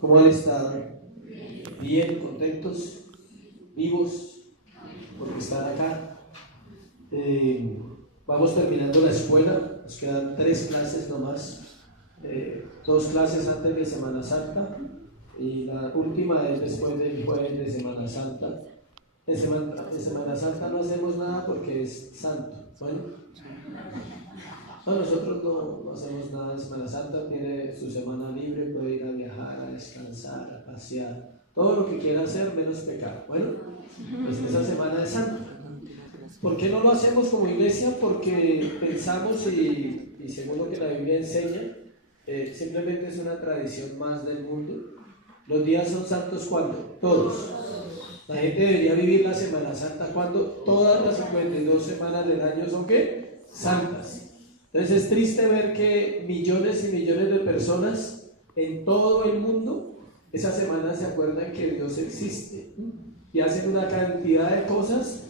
¿Cómo han estado? Bien, contentos, vivos, porque están acá. Vamos terminando la escuela, nos quedan 3 clases nomás, 2 clases antes de Semana Santa y la última es después del jueves de Semana Santa. En Semana Santa no hacemos nada porque es santo. Bueno, nosotros no hacemos nada en Semana Santa, tiene su semana libre, puede ir a viajar, a descansar, a pasear, todo lo que quiera hacer menos pecar. Bueno, pues esa semana es santa. ¿Por qué no lo hacemos como iglesia? Porque pensamos y según lo que la Biblia enseña, simplemente es una tradición más del mundo. Los días son santos ¿cuándo? Todos. La gente debería vivir la Semana Santa cuando todas las 52 semanas del año son ¿qué? Santas. Entonces es triste ver que millones y millones de personas en todo el mundo esa semana se acuerdan que Dios existe y hacen una cantidad de cosas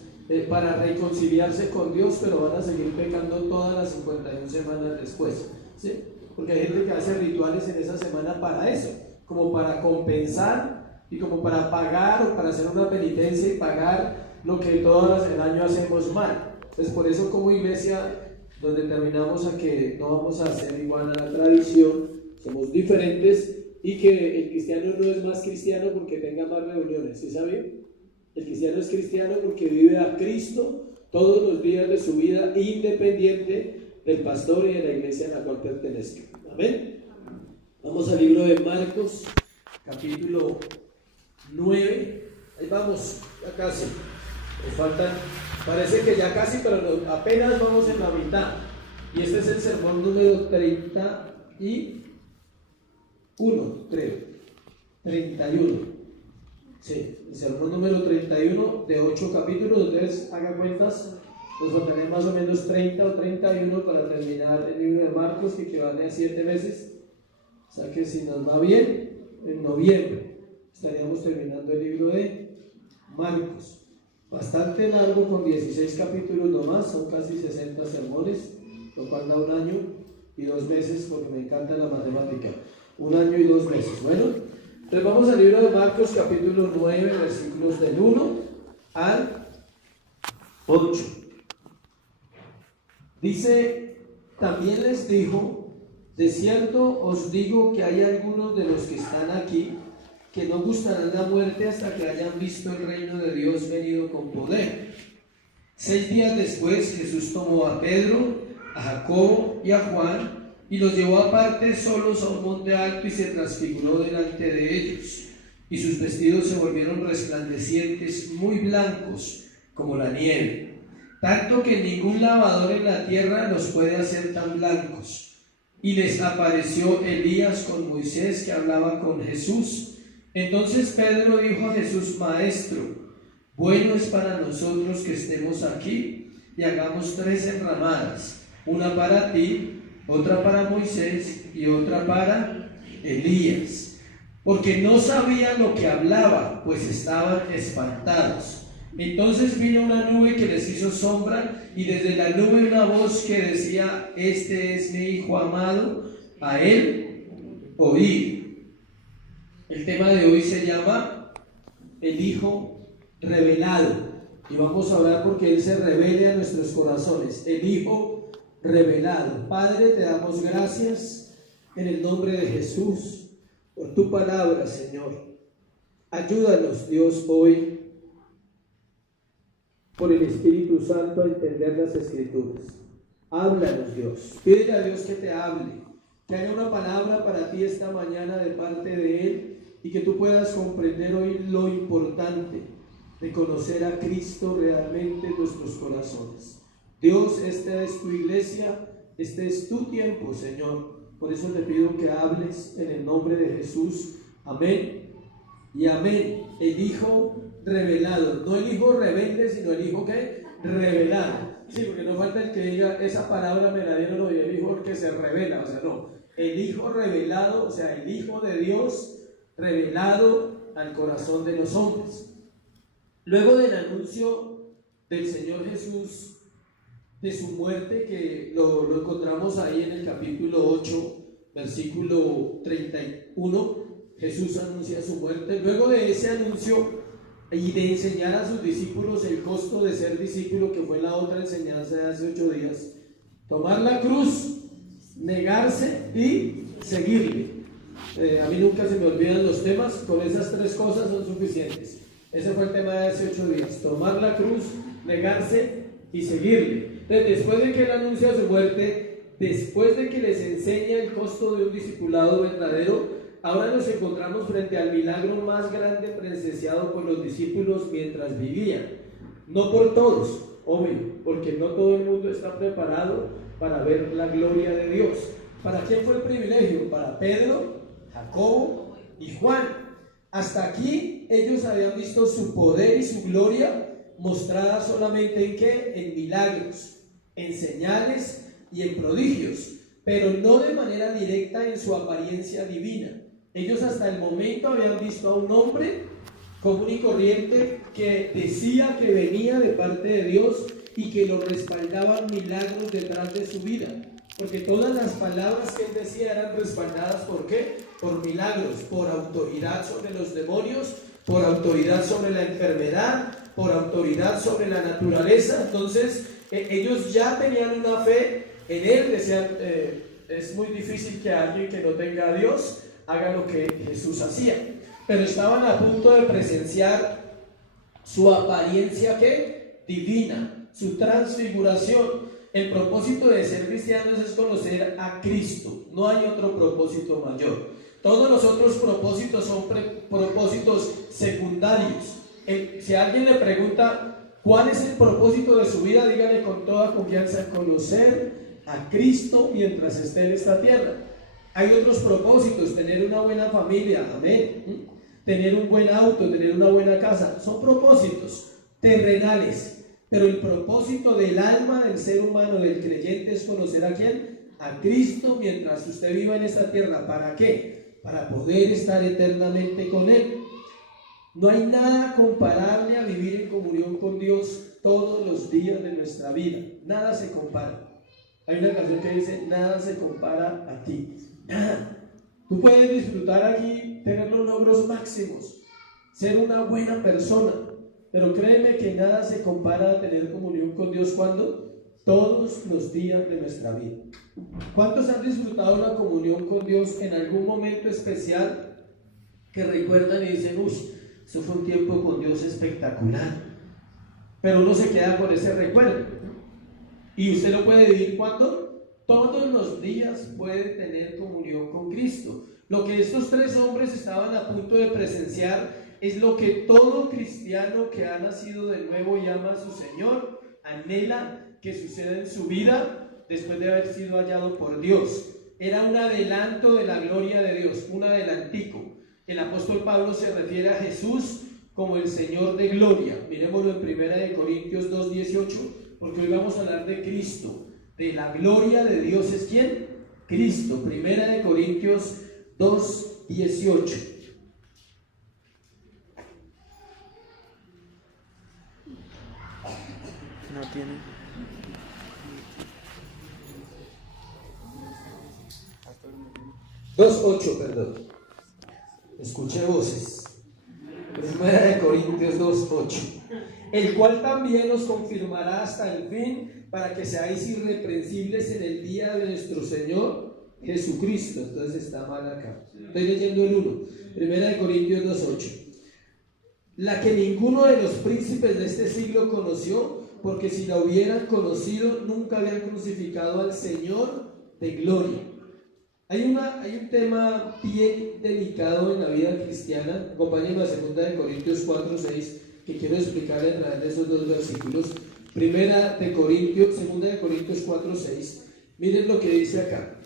para reconciliarse con Dios, pero van a seguir pecando todas las 51 semanas después, ¿sí? Porque hay gente que hace rituales en esa semana para eso, como para compensar y como para pagar o para hacer una penitencia y pagar lo que todo el año hacemos mal. Entonces por eso como iglesia nos determinamos a que no vamos a hacer igual a la tradición, somos diferentes y que el cristiano no es más cristiano porque tenga más reuniones, ¿sí saben? El cristiano es cristiano porque vive a Cristo todos los días de su vida, independiente del pastor y de la iglesia a la cual pertenezca. Amén. Vamos al libro de Marcos, capítulo 9. Ahí vamos, ya casi. Nos faltan, parece que ya casi, pero apenas vamos en la mitad. Y este es el sermón número 31, creo. 31. Sí, el sermón número 31 de 8 capítulos. Ustedes hagan cuentas, nos faltarían más o menos 30 o 31 para terminar el libro de Marcos, que equivale a 7 meses. O sea que si nos va bien, en noviembre estaríamos terminando el libro de Marcos. Bastante largo, con 16 capítulos nomás, son casi 60 sermones, lo cual da 1 año y 2 meses, porque me encanta la matemática. 1 año y 2 meses. Bueno, entonces vamos al libro de Marcos, capítulo 9, versículos del 1 al 8. Dice, también les dijo, de cierto os digo que hay algunos de los que están aquí que no gustarán la muerte hasta que hayan visto el reino de Dios venido con poder. 6 días después Jesús tomó a Pedro, a Jacobo y a Juan y los llevó aparte solos a un monte alto y se transfiguró delante de ellos. Y sus vestidos se volvieron resplandecientes, muy blancos como la nieve, tanto que ningún lavador en la tierra los puede hacer tan blancos. Y les apareció Elías con Moisés, que hablaba con Jesús. Entonces Pedro dijo a Jesús, Maestro, bueno es para nosotros que estemos aquí y hagamos 3 enramadas, una para ti, otra para Moisés y otra para Elías, porque no sabían lo que hablaba, pues estaban espantados. Entonces vino una nube que les hizo sombra y desde la nube una voz que decía, este es mi Hijo amado, a él oíd. El tema de hoy se llama el Hijo revelado y vamos a orar porque Él se revele a nuestros corazones. El Hijo revelado. Padre, te damos gracias en el nombre de Jesús por tu palabra, Señor. Ayúdanos, Dios, hoy por el Espíritu Santo a entender las Escrituras. Háblanos, Dios. Pídele a Dios que te hable, que haya una palabra para ti esta mañana de parte de Él y que tú puedas comprender hoy lo importante de conocer a Cristo realmente en nuestros corazones. Dios, esta es tu iglesia, este es tu tiempo, Señor. Por eso te pido que hables en el nombre de Jesús. Amén y amén. El Hijo revelado, no el Hijo rebelde, sino el Hijo que revelado. Sí, porque no falta el que diga, esa palabra me la dieron hoy, el Hijo que se revela, o sea, no. El Hijo revelado, o sea, el Hijo de Dios revelado al corazón de los hombres. Luego del anuncio del Señor Jesús de su muerte, que lo encontramos ahí en el capítulo 8, versículo 31, Jesús anuncia su muerte. Luego de ese anuncio y de enseñar a sus discípulos el costo de ser discípulo, que fue la otra enseñanza de hace 8 días, tomar la cruz, negarse y seguirle. A mí nunca se me olvidan los temas, con esas 3 cosas son suficientes. Ese fue el tema de hace 8 días: tomar la cruz, negarse y seguirle. Entonces, después de que él anuncia su muerte, después de que les enseña el costo de un discipulado verdadero, ahora nos encontramos frente al milagro más grande presenciado por los discípulos mientras vivían. No por todos, obvio, porque no todo el mundo está preparado para ver la gloria de Dios. ¿Para quién fue el privilegio? Para Pedro, Jacobo y Juan. Hasta aquí ellos habían visto su poder y su gloria mostrada solamente ¿en qué? En milagros, en señales y en prodigios, pero no de manera directa en su apariencia divina. Ellos hasta el momento habían visto a un hombre común y corriente que decía que venía de parte de Dios y que lo respaldaban milagros detrás de su vida, porque todas las palabras que él decía eran respaldadas ¿por qué? Por milagros, por autoridad sobre los demonios, por autoridad sobre la enfermedad, por autoridad sobre la naturaleza. Entonces ellos ya tenían una fe en él. Decían, es muy difícil que alguien que no tenga a Dios haga lo que Jesús hacía, pero estaban a punto de presenciar su apariencia ¿qué? Divina, su transfiguración. El propósito de ser cristianos es conocer a Cristo, no hay otro propósito mayor. Todos los otros propósitos son propósitos secundarios. Si alguien le pregunta cuál es el propósito de su vida, dígale con toda confianza: conocer a Cristo mientras esté en esta tierra. Hay otros propósitos: tener una buena familia, amén, tener un buen auto, tener una buena casa. Son propósitos terrenales, pero el propósito del alma del ser humano, del creyente, es conocer ¿a quién? A Cristo mientras usted viva en esta tierra. ¿Para qué? Para poder estar eternamente con Él. No hay nada comparable a vivir en comunión con Dios todos los días de nuestra vida. Nada se compara. Hay una canción que dice: nada se compara a ti. Nada. Tú puedes disfrutar aquí, tener los logros máximos, ser una buena persona, pero créeme que nada se compara a tener comunión con Dios. ¿Cuándo? Todos los días de nuestra vida. ¿Cuántos han disfrutado la comunión con Dios en algún momento especial que recuerdan y dicen: uy, eso fue un tiempo con Dios espectacular? Pero uno se queda con ese recuerdo. Y usted lo puede vivir ¿cuándo? Todos los días puede tener comunión con Cristo. Lo que estos 3 hombres estaban a punto de presenciar es lo que todo cristiano que ha nacido de nuevo y ama a su Señor anhela que suceda en su vida después de haber sido hallado por Dios. Era un adelanto de la gloria de Dios, un adelantico. El apóstol Pablo se refiere a Jesús como el Señor de gloria. Miremoslo en 1 Corintios 2:18, porque hoy vamos a hablar de Cristo. De la gloria de Dios es ¿quién? Cristo. 1 Corintios 2:18. No tiene. 2:8, perdón. Escuché voces. 1 Corintios 2:8. El cual también os confirmará hasta el fin, para que seáis irreprensibles en el día de nuestro Señor Jesucristo. Entonces está mal acá. Estoy leyendo el 1. 1 Corintios 2:8. La que ninguno de los príncipes de este siglo conoció, porque si la hubieran conocido, nunca habían crucificado al Señor de gloria. Hay un tema bien delicado en la vida cristiana. Acompáñenme a 2 Corintios 4:6, que quiero explicarle a través de esos 2 versículos. 2 Corintios 4:6. Miren lo que dice acá: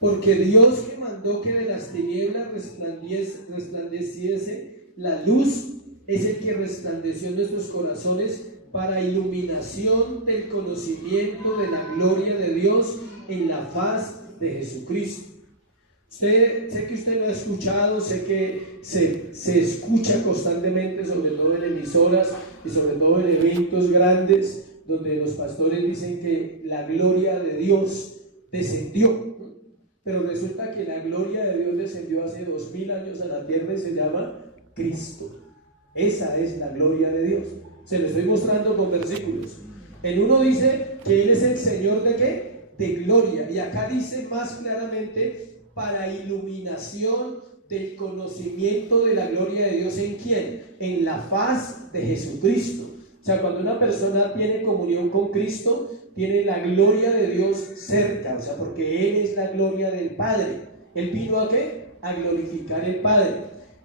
porque Dios, que mandó que de las tinieblas resplandeciese la luz, es el que resplandeció en nuestros corazones para iluminación del conocimiento de la gloria de Dios en la faz de Jesucristo. Sé que usted lo ha escuchado, sé que se escucha constantemente, sobre todo en emisoras y sobre todo en eventos grandes, donde los pastores dicen que la gloria de Dios descendió. pero resulta que la gloria de Dios descendió hace 2000 años a la tierra y se llama Cristo. Esa es la gloria de Dios. Se lo estoy mostrando con versículos. En uno dice que Él es el Señor ¿de qué? De gloria. Y acá dice más claramente, para iluminación del conocimiento de la gloria de Dios. ¿En quién? En la faz de Jesucristo. O sea, cuando una persona tiene comunión con Cristo, tiene la gloria de Dios cerca. O sea, porque Él es la gloria del Padre. Él vino ¿a qué? A glorificar el Padre.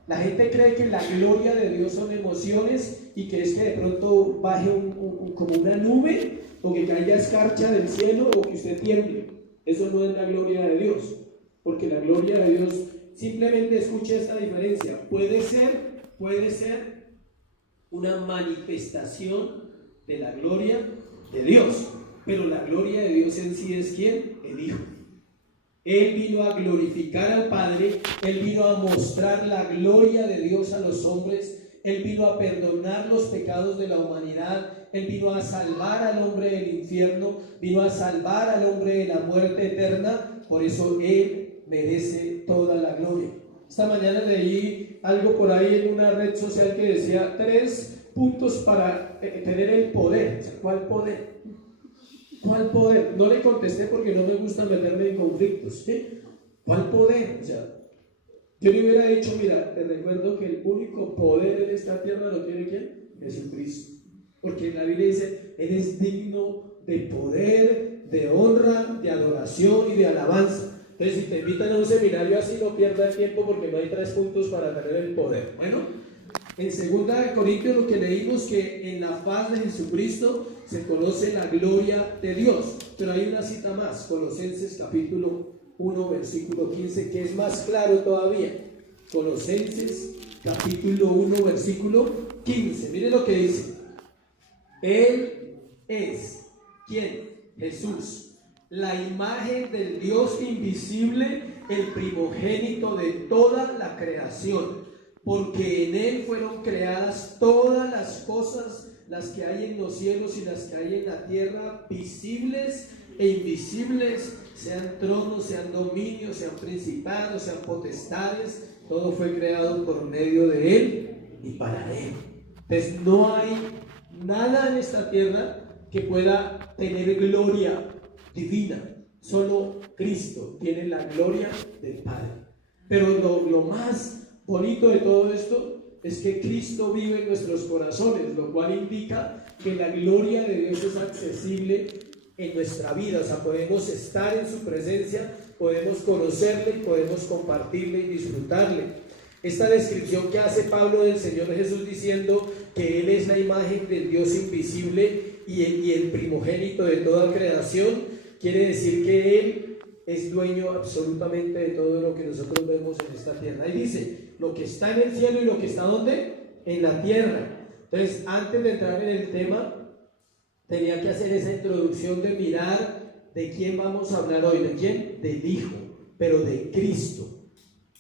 La gente cree que la gloria de Dios son emociones y que es que de pronto baje como una nube, o que caiga escarcha del cielo, o que usted tiemble. Eso no es la gloria de Dios, porque la gloria de Dios, simplemente escuche esta diferencia, puede ser una manifestación de la gloria de Dios, pero la gloria de Dios en sí es ¿quién? El Hijo. Él vino a glorificar al Padre, Él vino a mostrar la gloria de Dios a los hombres, Él vino a perdonar los pecados de la humanidad, Él vino a salvar al hombre del infierno, vino a salvar al hombre de la muerte eterna. Por eso Él merece toda la gloria. Esta mañana leí algo por ahí en una red social que decía 3 puntos para tener el poder. ¿Cuál poder? ¿Cuál poder? No le contesté porque no me gusta meterme en conflictos. ¿Cuál poder? O sea, yo le hubiera dicho, mira, te recuerdo que el único poder en esta tierra lo tiene ¿quién? Jesucristo. Porque la Biblia dice, Él es digno de poder, de honra, de adoración y de alabanza. Entonces, si te invitan a un seminario así, no pierdas tiempo porque no hay 3 puntos para tener el poder. Bueno, en 2 Corintios lo que leímos, que en la faz de Jesucristo se conoce la gloria de Dios. Pero hay una cita más, Colosenses capítulo 1 versículo 15, que es más claro todavía. Colosenses capítulo 1 versículo 15. Mire lo que dice. Él es ¿quién? Jesús, la imagen del Dios invisible, el primogénito de toda la creación, porque en Él fueron creadas todas las cosas, las que hay en los cielos y las que hay en la tierra, visibles e invisibles, sean tronos, sean dominios, sean principados, sean potestades. Todo fue creado por medio de Él y para Él. Entonces no hay nada en esta tierra que pueda tener gloria divina. Solo Cristo tiene la gloria del Padre. Pero lo más bonito de todo esto es que Cristo vive en nuestros corazones, lo cual indica que la gloria de Dios es accesible en nuestra vida. O sea, podemos estar en su presencia, podemos conocerle, podemos compartirle y disfrutarle. Esta descripción que hace Pablo del Señor Jesús diciendo que Él es la imagen del Dios invisible y el primogénito de toda creación, quiere decir que Él es dueño absolutamente de todo lo que nosotros vemos en esta tierra. Ahí dice, lo que está en el cielo y lo que está ¿dónde? En la tierra. Entonces, antes de entrar en el tema, tenía que hacer esa introducción de mirar de quién vamos a hablar hoy. ¿De quién? Del Hijo, pero de Cristo.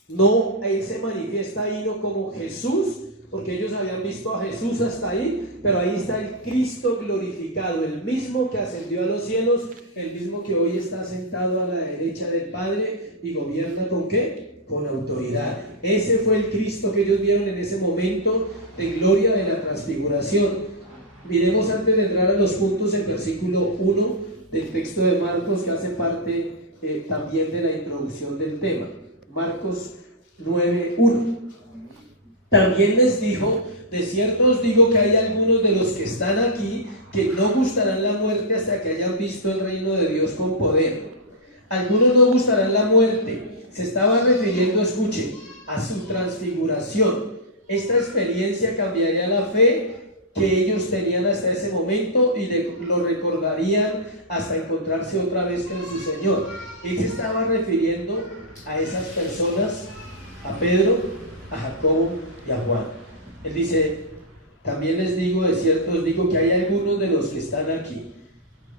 No, Él se manifiesta ahí no como Jesús, porque ellos habían visto a Jesús hasta ahí, pero ahí está el Cristo glorificado, el mismo que ascendió a los cielos, el mismo que hoy está sentado a la derecha del Padre y gobierna ¿con qué? Con autoridad. Ese fue el Cristo que ellos vieron en ese momento de gloria de la transfiguración. Miremos antes de entrar a los puntos el versículo 1 del texto de Marcos, que hace parte también de la introducción del tema. Marcos 9:1. También les dijo, de cierto os digo que hay algunos de los que están aquí que no gustarán la muerte hasta que hayan visto el reino de Dios con poder. Algunos no gustarán la muerte. Se estaba refiriendo, escuchen, a su transfiguración. Esta experiencia cambiaría la fe que ellos tenían hasta ese momento y lo recordarían hasta encontrarse otra vez con su Señor. Él se estaba refiriendo a esas personas, a Pedro, a Jacobo y a Juan. Él dice, también les digo, de cierto os digo que hay algunos de los que están aquí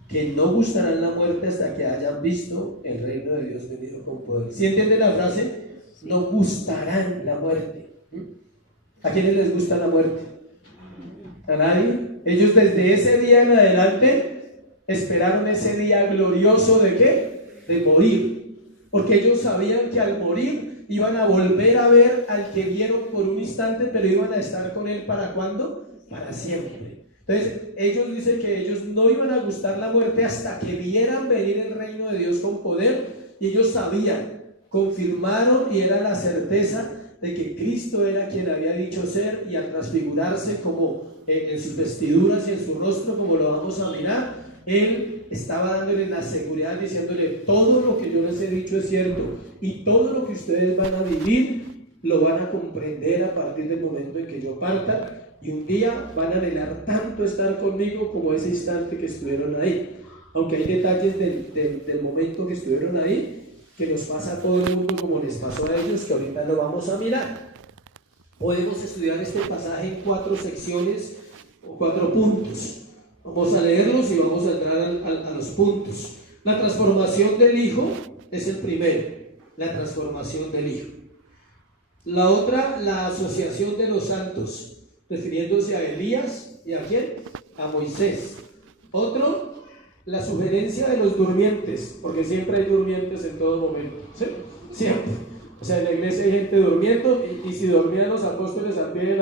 que no gustarán la muerte hasta que hayan visto el reino de Dios venido con poder. ¿Sí entiende la frase? No gustarán la muerte. ¿A quiénes les gusta la muerte? ¿A nadie? Ellos desde ese día en adelante esperaron ese día glorioso ¿de qué? De morir. porque ellos sabían que al morir iban a volver a ver al que vieron por un instante, pero iban a estar con él ¿para cuándo? Para siempre. Entonces ellos dicen que ellos no iban a gustar la muerte hasta que vieran venir el reino de Dios con poder, y ellos sabían, confirmaron, y era la certeza de que Cristo era quien había dicho ser, y al transfigurarse como en sus vestiduras y en su rostro, como lo vamos a mirar, Él estaba dándole la seguridad, diciéndole: todo lo que yo les he dicho es cierto, y todo lo que ustedes van a vivir lo van a comprender a partir del momento en que yo parta, y un día van a anhelar tanto estar conmigo como ese instante que estuvieron ahí. Aunque hay detalles del momento que estuvieron ahí que nos pasa a todo el mundo, como les pasó a ellos, que ahorita lo vamos a mirar. Podemos estudiar este pasaje en 4 secciones o 4 puntos. Vamos a leerlos y vamos a entrar a los puntos. La transformación del Hijo es el primero, la transformación del Hijo. La otra, la asociación de los santos, refiriéndose a Elías y a ¿quién? A Moisés. Otro, la sugerencia de los durmientes, porque siempre hay durmientes en todo momento, ¿sí? Siempre. O sea, en la iglesia hay gente durmiendo, y si dormían los apóstoles al pie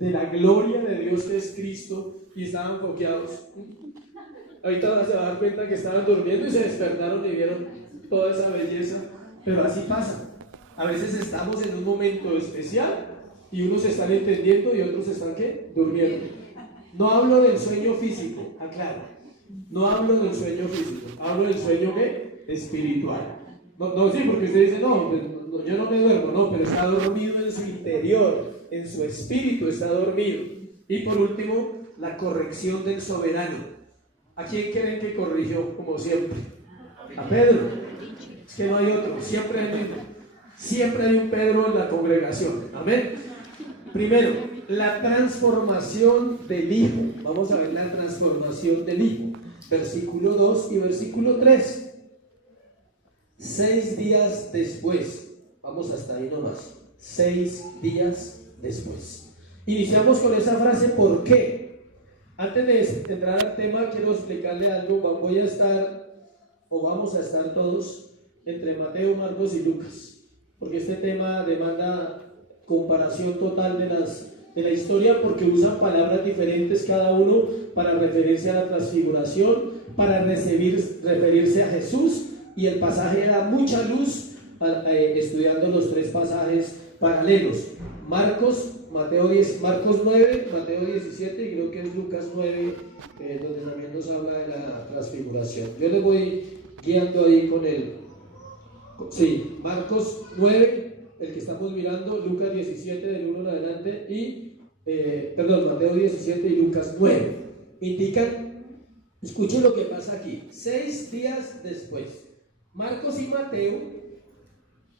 de la gloria de Dios que es Cristo, y estaban foqueados, ahorita se va a dar cuenta que estaban durmiendo y se despertaron y vieron toda esa belleza. Pero así pasa. A veces estamos en un momento especial y unos están entendiendo y otros están ¿qué? Durmiendo. No hablo del sueño físico, aclaro. No hablo del sueño físico, hablo del sueño ¿qué? Espiritual. No, sí, porque usted dice: no, yo no me duermo, no, pero está dormido en su interior, en su espíritu está dormido. Y por último, la corrección del soberano. ¿A quién creen que corrigió como siempre? A Pedro. Es que no hay otro, siempre hay un Pedro en la congregación. Amén. Primero, la transformación del Hijo. Vamos a ver la transformación del Hijo. Versículo 2 y versículo 3. 6 días después. Vamos hasta ahí nomás. 6 días después. Iniciamos con esa frase: ¿por qué? Antes de entrar al tema, quiero explicarle algo. Vamos a estar todos entre Mateo, Marcos y Lucas, porque este tema demanda comparación total de la historia, porque usan palabras diferentes cada uno para referirse a la transfiguración, para referirse a Jesús, y el pasaje da mucha luz estudiando los 3 pasajes paralelos: Marcos 9, Mateo 17, y creo que es Lucas 9, donde también nos habla de la transfiguración. Yo les voy guiando ahí con él. Sí, Marcos 9, el que estamos mirando, Lucas 17 del 1 en adelante, y Mateo 17 y Lucas 9. Indican, escuchen lo que pasa aquí: 6 días después. Marcos y Mateo,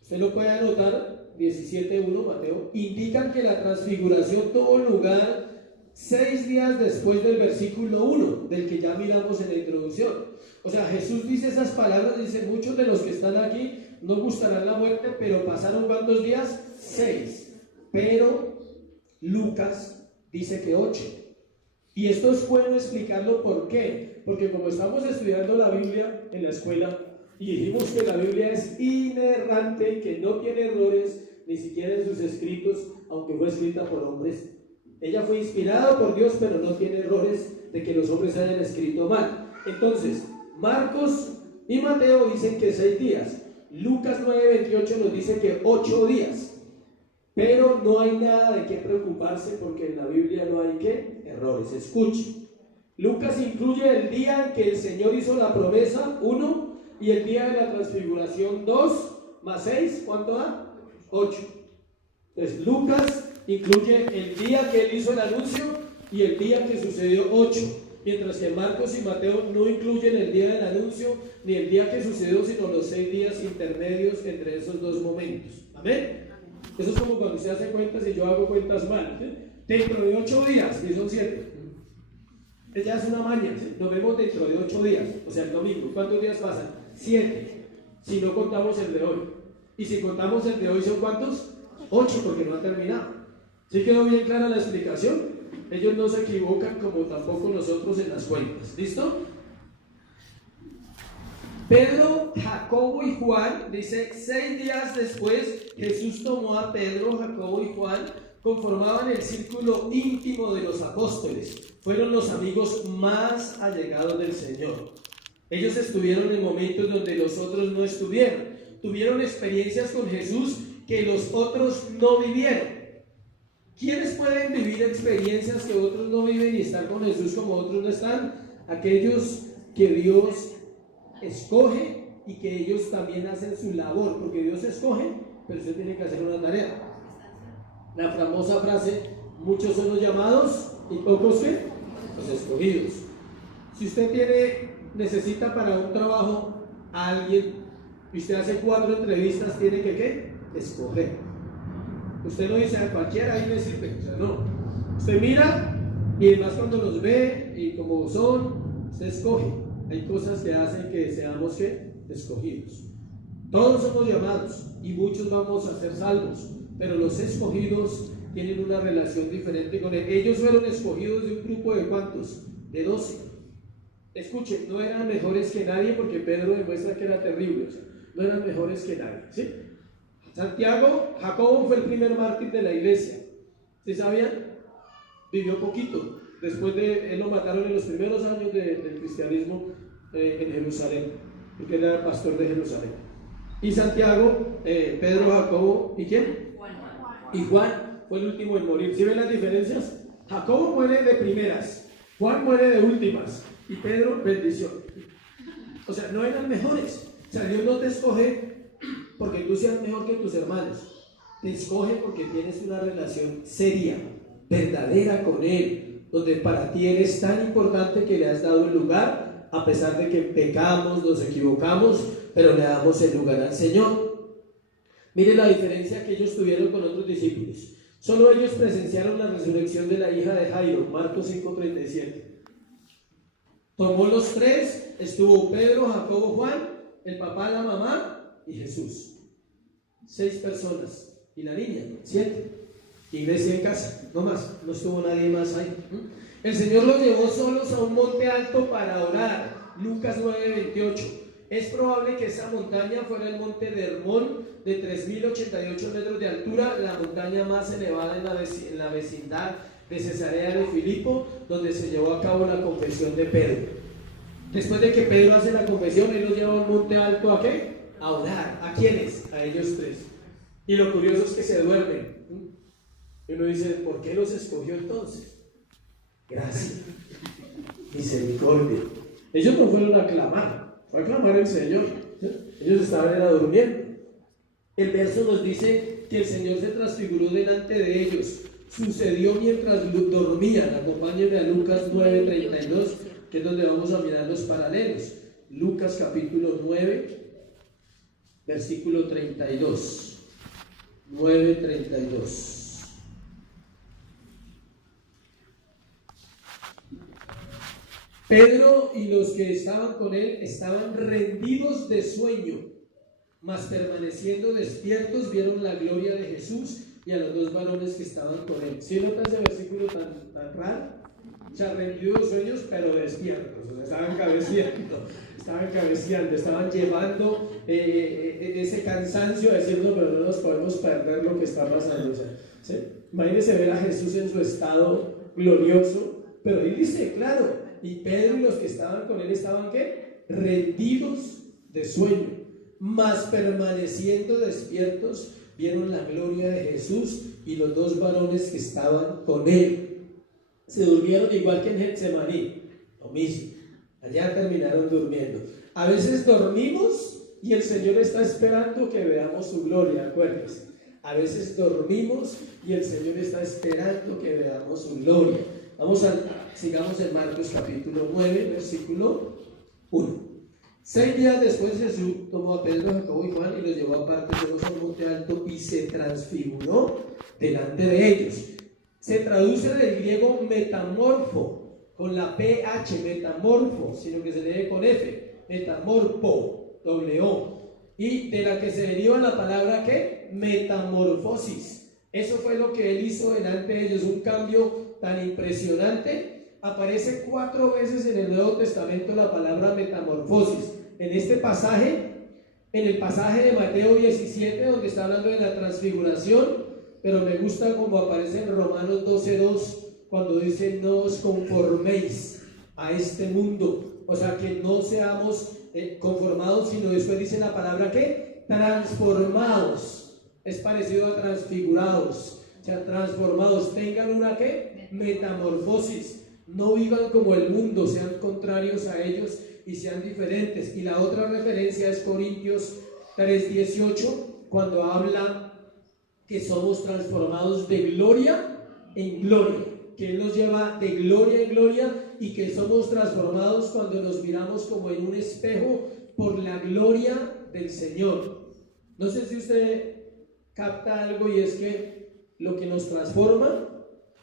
usted lo puede anotar, 17:1, Mateo, indican que la transfiguración tuvo lugar 6 días después del versículo 1, del que ya miramos en la introducción. O sea, Jesús dice esas palabras, dice: muchos de los que están aquí no gustarán la muerte, pero pasaron ¿cuántos días? 6. Pero Lucas dice que 8. Y esto es bueno explicarlo. ¿Por qué? Porque como estamos estudiando la Biblia en la escuela y dijimos que la Biblia es inerrante, que no tiene errores, ni siquiera en sus escritos, aunque fue escrita por hombres. Ella fue inspirada por Dios, pero no tiene errores de que los hombres hayan escrito mal. Entonces, Marcos y Mateo dicen que 6 días. Lucas 9:28 nos dice que 8 días. Pero no hay nada de qué preocuparse, porque en la Biblia no hay ¿qué? Errores. Escuche. Lucas incluye el día en que el Señor hizo la promesa, 1, y el día de la transfiguración, 2, más 6, ¿cuánto da? 8. Entonces Lucas incluye el día que él hizo el anuncio y el día que sucedió, 8. Mientras que Marcos y Mateo no incluyen el día del anuncio ni el día que sucedió, sino los 6 días intermedios entre esos 2 momentos. Amén. Eso es como cuando usted hace cuentas y yo hago cuentas mal, ¿sí? Dentro de 8 días, y son 7. Ya es una maña, ¿sí? Nos vemos dentro de 8 días, o sea, el domingo. ¿Cuántos días pasan? 7, si no contamos el de hoy. Y si contamos el de hoy, ¿son cuántos? 8, porque no han terminado. ¿Sí quedó bien clara la explicación? Ellos no se equivocan, como tampoco nosotros en las cuentas. ¿Listo? Pedro, Jacobo y Juan, dice, 6 días después Jesús tomó a Pedro, Jacobo y Juan, conformaban el círculo íntimo de los apóstoles, fueron los amigos más allegados del Señor. Ellos estuvieron en momentos donde los otros no estuvieron, tuvieron experiencias con Jesús que los otros no vivieron. ¿Quiénes pueden vivir experiencias que otros no viven y estar con Jesús como otros no están? Aquellos que Dios escoge y que ellos también hacen su labor, porque Dios escoge, pero usted tiene que hacer una tarea. La famosa frase, muchos son los llamados y pocos ¿qué? Los escogidos. Si usted necesita para un trabajo a alguien y usted hace 4 entrevistas, tiene que ¿qué? Escoger. Usted no dice a cualquiera, ahí me sirve, o sea, no. Usted mira y además cuando los ve y como son, usted escoge. Hay cosas que hacen que seamos ¿qué? Escogidos. Todos somos llamados y muchos vamos a ser salvos, pero los escogidos tienen una relación diferente con Él. Ellos fueron escogidos de un grupo de ¿cuántos? De 12. Escuchen, no eran mejores que nadie, porque Pedro demuestra que era terrible, o sea, no eran mejores que nadie, ¿sí? Jacobo fue el primer mártir de la iglesia, ¿sí sabían? Vivió poquito, después de él lo mataron en los primeros años del cristianismo en Jerusalén, porque él era pastor de Jerusalén. Y Santiago, Pedro, Jacobo, ¿y quién? Y Juan fue el último en morir. ¿Sí ven las diferencias? Jacobo muere de primeras, Juan muere de últimas, y Pedro, bendición. O sea, no eran mejores. O sea, Dios no te escoge porque tú seas mejor que tus hermanos, te escoge porque tienes una relación seria, verdadera con Él, donde para ti Él es tan importante que le has dado el lugar, a pesar de que pecamos, nos equivocamos, pero le damos el lugar al Señor. Mire la diferencia que ellos tuvieron con otros discípulos. Solo ellos presenciaron la resurrección de la hija de Jairo, Marcos 5:37. Tomó los 3, estuvo Pedro, Jacobo, Juan, el papá, la mamá y Jesús. 6 personas. ¿Y la niña? 7. Iglesia en casa, no más, no estuvo nadie más ahí. El Señor los llevó solos a un monte alto para orar. Lucas 9:28. Es probable que esa montaña fuera el monte de Hermón, de 3.088 metros de altura, la montaña más elevada en la vecindad de Cesarea de Filipo, donde se llevó a cabo la confesión de Pedro. Después de que Pedro hace la confesión, él los lleva a un monte alto ¿a qué? A orar. ¿A quiénes? A ellos 3. Y lo curioso es que se duermen. Y uno dice, ¿por qué los escogió entonces? Gracia, misericordia. Ellos no fueron a clamar, fue a clamar al Señor. Ellos estaban durmiendo. El verso nos dice que el Señor se transfiguró delante de ellos. Sucedió mientras dormían. Acompáñenme a Lucas 9:32, que es donde vamos a mirar los paralelos. Lucas capítulo 9, versículo 32. 9:32. Pedro y los que estaban con él estaban rendidos de sueño, mas permaneciendo despiertos vieron la gloria de Jesús y a los 2 varones que estaban con él. ¿Sí nota ese versículo tan raro? O sea, rendidos de sueños, pero despiertos. O sea, estaban cabeceando, estaban llevando ese cansancio a decir, no, pero no nos podemos perder lo que está pasando. O sea, ¿sí? Imagínense ver a Jesús en su estado glorioso, pero ahí dice, claro, y Pedro y los que estaban con él estaban ¿qué? Rendidos de sueño, mas permaneciendo despiertos vieron la gloria de Jesús y los 2 varones que estaban con él. Se durmieron igual que en Getsemaní, lo mismo, allá terminaron durmiendo. A veces dormimos y el Señor está esperando que veamos su gloria, acuérdense. A veces dormimos y el Señor está esperando que veamos su gloria. Sigamos en Marcos capítulo 9, versículo 1. 6 días después Jesús tomó a Pedro, Jacobo y Juan y los llevó aparte de un monte alto y se transfiguró delante de ellos. Se traduce del griego metamorfo, con la PH, metamorfo, sino que se lee con F, metamorfo, W-O, y de la que se deriva la palabra ¿qué? Metamorfosis. Eso fue lo que él hizo delante de ellos, un cambio tan impresionante. Aparece 4 veces en el Nuevo Testamento la palabra metamorfosis. en este pasaje, en el pasaje de Mateo 17, donde está hablando de la transfiguración, pero me gusta como aparece en Romanos 12:2, cuando dice: no os conforméis a este mundo, o sea, que no seamos conformados, sino después dice la palabra que transformados, es parecido a transfigurados, o sea, transformados, tengan una que metamorfosis, no vivan como el mundo, sean contrarios a ellos y sean diferentes. Y la otra referencia es Corintios 3:18, cuando habla que somos transformados de gloria en gloria, que Él nos lleva de gloria en gloria, y que somos transformados cuando nos miramos como en un espejo por la gloria del Señor. No sé si usted capta algo, y es que lo que nos transforma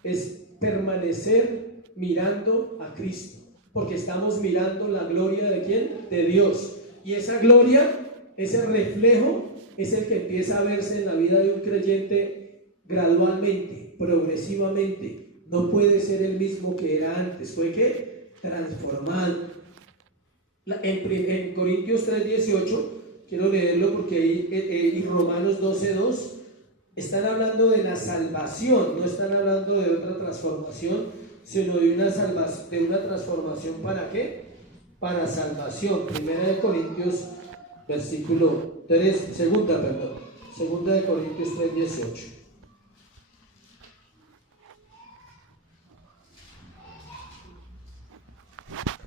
es permanecer mirando a Cristo, porque estamos mirando la gloria ¿de quién? De Dios. Y esa gloria, ese reflejo, es el que empieza a verse en la vida de un creyente gradualmente, progresivamente. No puede ser el mismo que era antes, fue que transformado. En Corintios 3:18, quiero leerlo porque ahí, y Romanos 12:2, están hablando de la salvación, no están hablando de otra transformación, sino de una transformación. ¿Para qué? Para salvación. Primera de Corintios versículo 3, segunda de Corintios 3:18.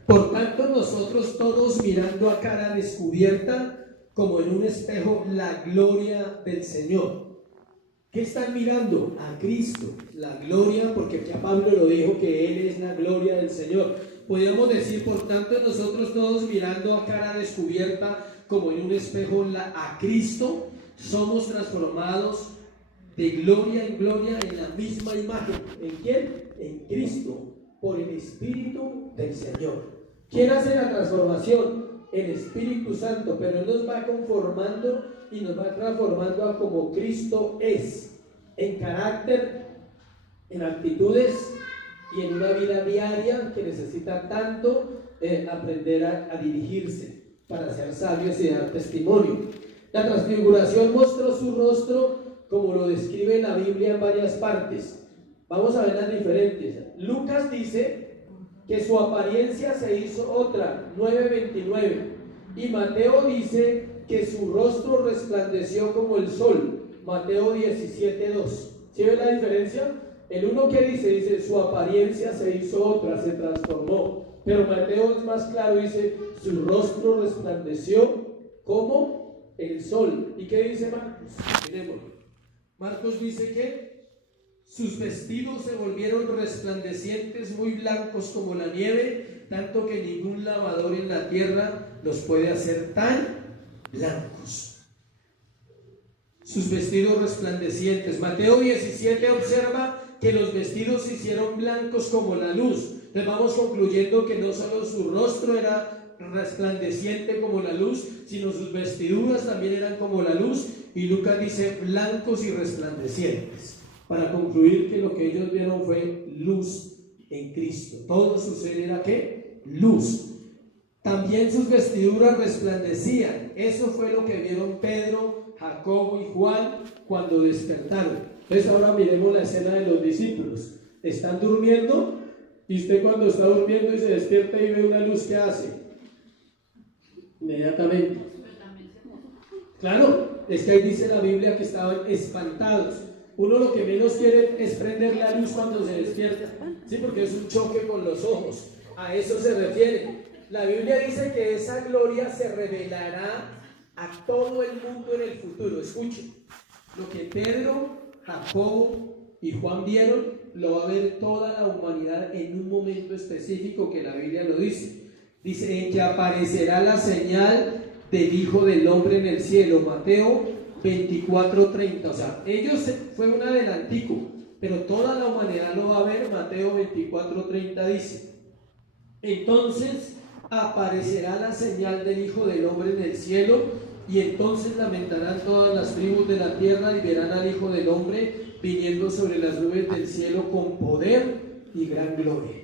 Por tanto, nosotros todos, mirando a cara descubierta, como en un espejo, la gloria del Señor. ¿Qué están mirando? A Cristo, la gloria, porque ya Pablo lo dijo, que Él es la gloria del Señor. Podríamos decir, por tanto, nosotros todos, mirando a cara descubierta, como en un espejo, a Cristo, somos transformados de gloria en gloria en la misma imagen. ¿En quién? En Cristo, por el Espíritu del Señor. ¿Quién hace la transformación? El Espíritu Santo, pero Él nos va conformando y nos va transformando a como Cristo es, en carácter, en actitudes y en una vida diaria que necesita tanto aprender a dirigirse para ser sabios y dar testimonio. La transfiguración mostró su rostro, como lo describe la Biblia en varias partes. Vamos a ver las diferentes. Lucas dice que su apariencia se hizo otra, 9:29, y Mateo dice que su rostro resplandeció como el sol, Mateo 17:2. ¿Sí ve la diferencia? El uno que dice su apariencia se hizo otra, se transformó, pero Mateo es más claro, dice su rostro resplandeció como el sol. ¿Y qué dice Marcos? Miremoslo. Marcos dice que sus vestidos se volvieron resplandecientes, muy blancos como la nieve, tanto que ningún lavador en la tierra los puede hacer tan blancos. Sus vestidos resplandecientes. Mateo 17 observa que los vestidos se hicieron blancos como la luz. Entonces vamos concluyendo que no solo su rostro era resplandeciente como la luz, sino sus vestiduras también eran como la luz, y Lucas dice blancos y resplandecientes, para concluir que lo que ellos vieron fue luz en Cristo. Todo su ser era ¿qué? Luz. También sus vestiduras resplandecían. Eso fue lo que vieron Pedro, Jacobo y Juan cuando despertaron. Entonces ahora miremos la escena de los discípulos. Están durmiendo, y usted cuando está durmiendo y se despierta y ve una luz, ¿qué hace? Inmediatamente. Claro, es que ahí dice la Biblia que estaban espantados. Uno lo que menos quiere es prender la luz cuando se despierta, sí, porque es un choque con los ojos. A eso se refiere. La Biblia dice que esa gloria se revelará a todo el mundo en el futuro. Escuchen, lo que Pedro, Jacobo y Juan vieron, lo va a ver toda la humanidad en un momento específico que la Biblia lo dice. Dice, en que aparecerá la señal del Hijo del Hombre en el cielo. Mateo 24:30. O sea, ellos fue un adelantico, pero toda la humanidad lo va a ver. Mateo 24:30 dice: entonces aparecerá la señal del Hijo del Hombre en el cielo, y entonces lamentarán todas las tribus de la tierra y verán al Hijo del Hombre viniendo sobre las nubes del cielo con poder y gran gloria.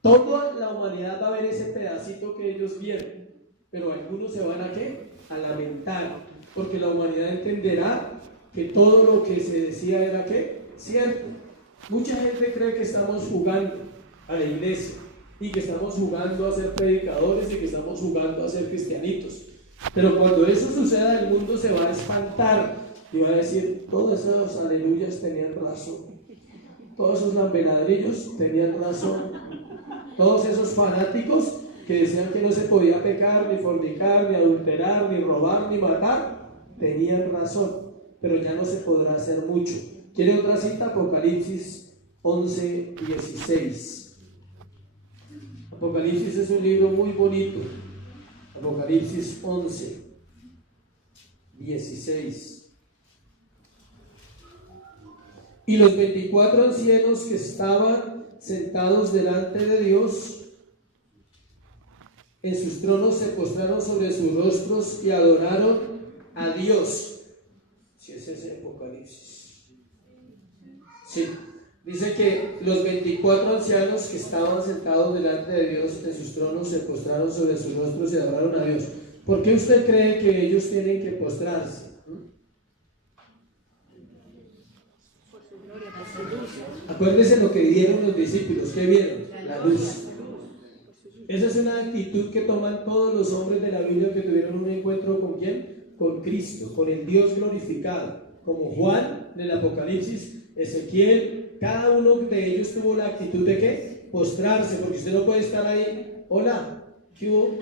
Toda la humanidad va a ver ese pedacito que ellos vieron. pero algunos se van a ¿qué? A lamentar, porque la humanidad entenderá que todo lo que se decía era ¿qué? Cierto. Mucha gente cree que estamos jugando a la iglesia y que estamos jugando a ser predicadores y que estamos jugando a ser cristianitos, pero cuando eso suceda el mundo se va a espantar y va a decir: todos esos aleluyas tenían razón, todos esos lambenadrillos tenían razón, todos esos fanáticos que decían que no se podía pecar, ni fornicar, ni adulterar, ni robar, ni matar, tenían razón, pero ya no se podrá hacer mucho. ¿Quiere otra cita? Apocalipsis 11:16. Apocalipsis es un libro muy bonito. Apocalipsis 11:16. Y los 24 ancianos que estaban sentados delante de Dios en sus tronos se postraron sobre sus rostros y adoraron a Dios. Si es ese Apocalipsis. Sí. Dice que los 24 ancianos que estaban sentados delante de Dios en sus tronos se postraron sobre sus rostros y adoraron a Dios. ¿Por qué usted cree que ellos tienen que postrarse? Acuérdese lo que vieron los discípulos. ¿Qué vieron? La luz. Esa es una actitud que toman todos los hombres de la Biblia que tuvieron un encuentro ¿con quién? Con Cristo, con el Dios glorificado, como Juan en el Apocalipsis, Ezequiel. Cada uno de ellos tuvo la actitud de ¿qué? Postrarse, porque usted no puede estar ahí: hola, ¿qué hubo?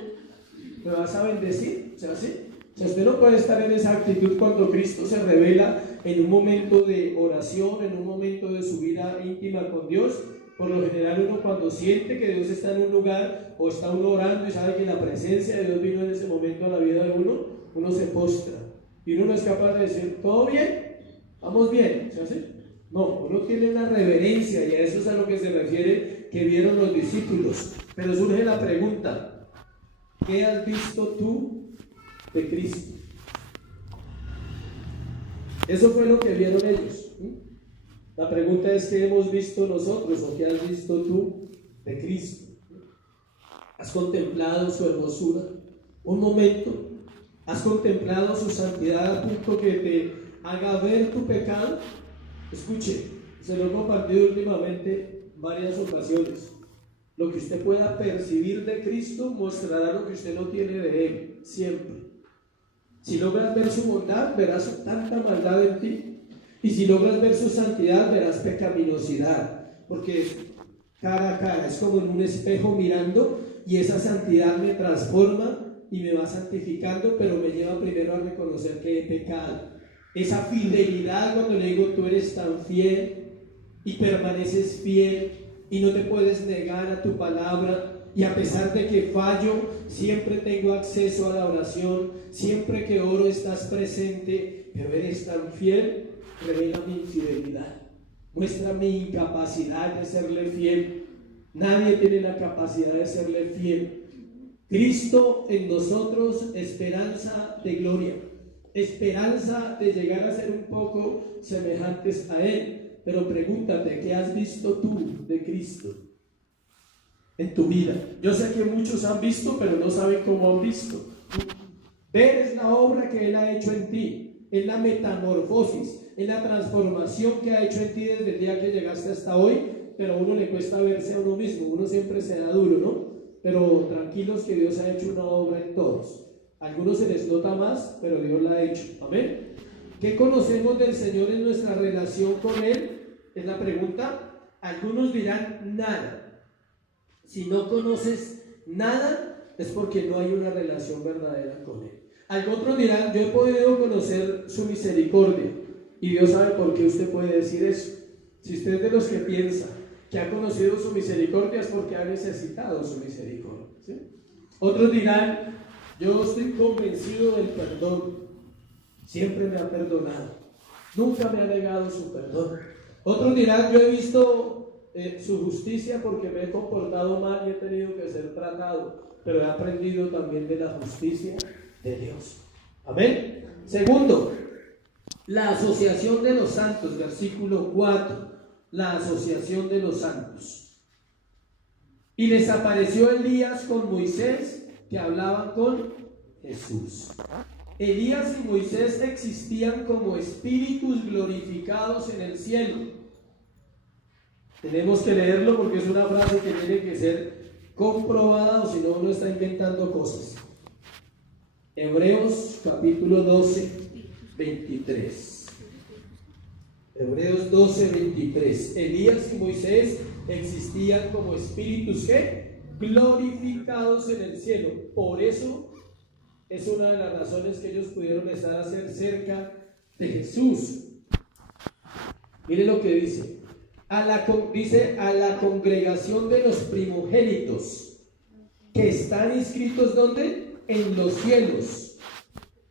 ¿Me vas a bendecir? O sea, ¿sí? O sea, usted no puede estar en esa actitud cuando Cristo se revela en un momento de oración, en un momento de su vida íntima con Dios. Por lo general uno cuando siente que Dios está en un lugar o está uno orando y sabe que la presencia de Dios vino en ese momento a la vida de uno se postra. Y uno no es capaz de decir: ¿todo bien? ¿Vamos bien? ¿Se hace? No, uno tiene una reverencia, y a eso es a lo que se refiere que vieron los discípulos. Pero surge la pregunta: ¿qué has visto tú de Cristo? Eso fue lo que vieron ellos. La pregunta es: ¿qué hemos visto nosotros o qué has visto tú de Cristo? ¿Has contemplado su hermosura un momento? ¿Has contemplado su santidad a punto que te haga ver tu pecado? Escuche, se lo he compartido últimamente varias ocasiones. Lo que usted pueda percibir de Cristo mostrará lo que usted no tiene de Él, siempre. Si logras ver su bondad, verás tanta maldad en ti. Y si logras ver su santidad, verás pecaminosidad. Porque cara a cara, es como en un espejo mirando, y esa santidad me transforma y me va santificando, pero me lleva primero a reconocer que he pecado. Esa fidelidad, cuando le digo: tú eres tan fiel y permaneces fiel y no te puedes negar a tu palabra, y a pesar de que fallo, siempre tengo acceso a la oración, siempre que oro estás presente, pero eres tan fiel. Revela mi infidelidad, muestra mi incapacidad de serle fiel. Nadie tiene la capacidad de serle fiel. Cristo en nosotros, esperanza de gloria, esperanza de llegar a ser un poco semejantes a Él. Pero pregúntate: ¿qué has visto tú de Cristo en tu vida? Yo sé que muchos han visto, pero no saben cómo han visto. Ver es la obra que Él ha hecho en ti, es la metamorfosis, es la transformación que ha hecho en ti desde el día que llegaste hasta hoy. Pero a uno le cuesta verse a uno mismo, uno siempre se da duro, ¿no? Pero tranquilos que Dios ha hecho una obra en todos. A algunos se les nota más, pero Dios la ha hecho. Amén. ¿Qué conocemos del Señor en nuestra relación con Él? Es la pregunta. Algunos dirán: nada. Si no conoces nada, es porque no hay una relación verdadera con Él. Otros dirán: yo he podido conocer su misericordia. Y Dios sabe por qué usted puede decir eso. Si usted es de los que piensa que ha conocido su misericordia, es porque ha necesitado su misericordia, ¿sí? Otros dirán: yo estoy convencido del perdón, siempre me ha perdonado, nunca me ha negado su perdón. Otros dirán: yo he visto su justicia porque me he comportado mal y he tenido que ser tratado, pero he aprendido también de la justicia de Dios. Amén. Segundo, la asociación de los santos, versículo 4. La asociación de los santos. Y les apareció Elías con Moisés que hablaban con Jesús. Elías y Moisés existían como espíritus glorificados en el cielo. Tenemos que leerlo porque es una frase que tiene que ser comprobada, o si no, uno está inventando cosas. Hebreos capítulo 12, 23. Hebreos 12, 23. Elías y Moisés existían como espíritus que glorificados en el cielo. Por eso es una de las razones que ellos pudieron estar a ser cerca de Jesús. Mire lo que dice. Dice a la congregación de los primogénitos que están inscritos ¿dónde? En los cielos.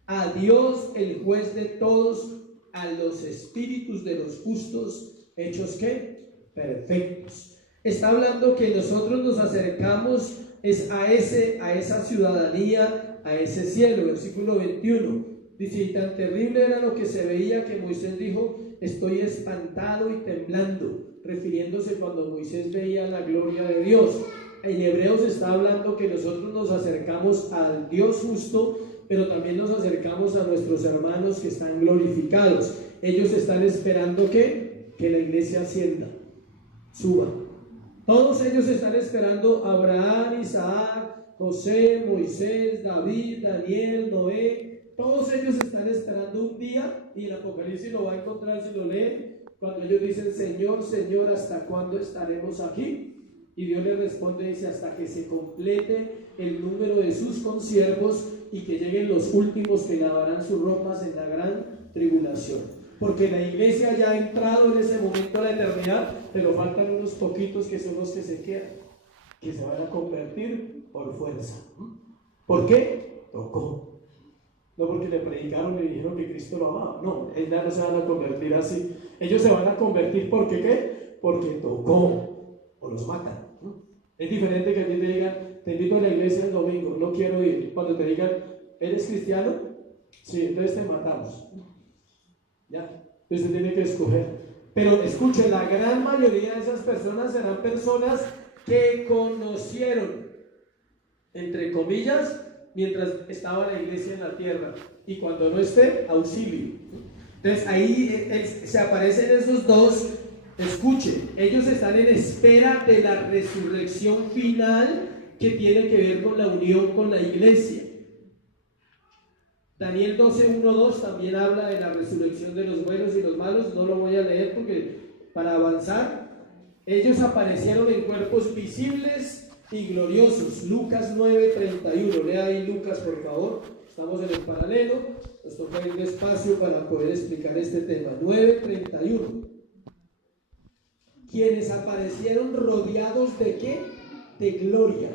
A Dios el juez de todos, a los espíritus de los justos hechos ¿qué? Perfectos. Está hablando que nosotros nos acercamos es a esa ciudadanía, a ese cielo. Versículo 21 dice: y tan terrible era lo que se veía que Moisés dijo: estoy espantado y temblando, refiriéndose cuando Moisés veía la gloria de Dios. En Hebreos está hablando que nosotros nos acercamos al Dios justo, pero también nos acercamos a nuestros hermanos que están glorificados. Ellos están esperando que la iglesia ascienda, suba. Todos ellos están esperando: Abraham, Isaac, José, Moisés, David, Daniel, Noé. Todos ellos están esperando un día, y el Apocalipsis lo va a encontrar si lo leen, cuando ellos dicen: Señor, Señor, ¿hasta cuándo estaremos aquí? Y Dios les responde, dice: hasta que se complete el número de sus consiervos y que lleguen los últimos que lavarán sus ropas en la gran tribulación. Porque la iglesia ya ha entrado en ese momento a la eternidad, pero faltan unos poquitos que son los que se quedan, que se van a convertir por fuerza. ¿Por qué? Tocó. No porque le predicaron y le dijeron que Cristo lo amaba. No, ellos no se van a convertir así. Ellos se van a convertir porque ¿qué? Porque tocó, o los matan. Es diferente que a ti te digan: te invito a la iglesia el domingo, no quiero ir. Cuando te digan: ¿eres cristiano? Sí, entonces te matamos. ¿Ya? Entonces tiene que escoger. Pero escuchen, la gran mayoría de esas personas serán personas que conocieron, entre comillas, mientras estaba la iglesia en la tierra, y cuando no esté, auxilio. Entonces ahí se aparecen esos dos. Escuchen, ellos están en espera de la resurrección final que tiene que ver con la unión con la iglesia. Daniel 12:1-2 también habla de la resurrección de los buenos y los malos. No lo voy a leer porque para avanzar, ellos aparecieron en cuerpos visibles y gloriosos. Lucas 9:31, lea ahí Lucas por favor, estamos en el paralelo, nos toca ir despacio para poder explicar este tema. 9:31. Quienes aparecieron rodeados ¿de qué? De gloria,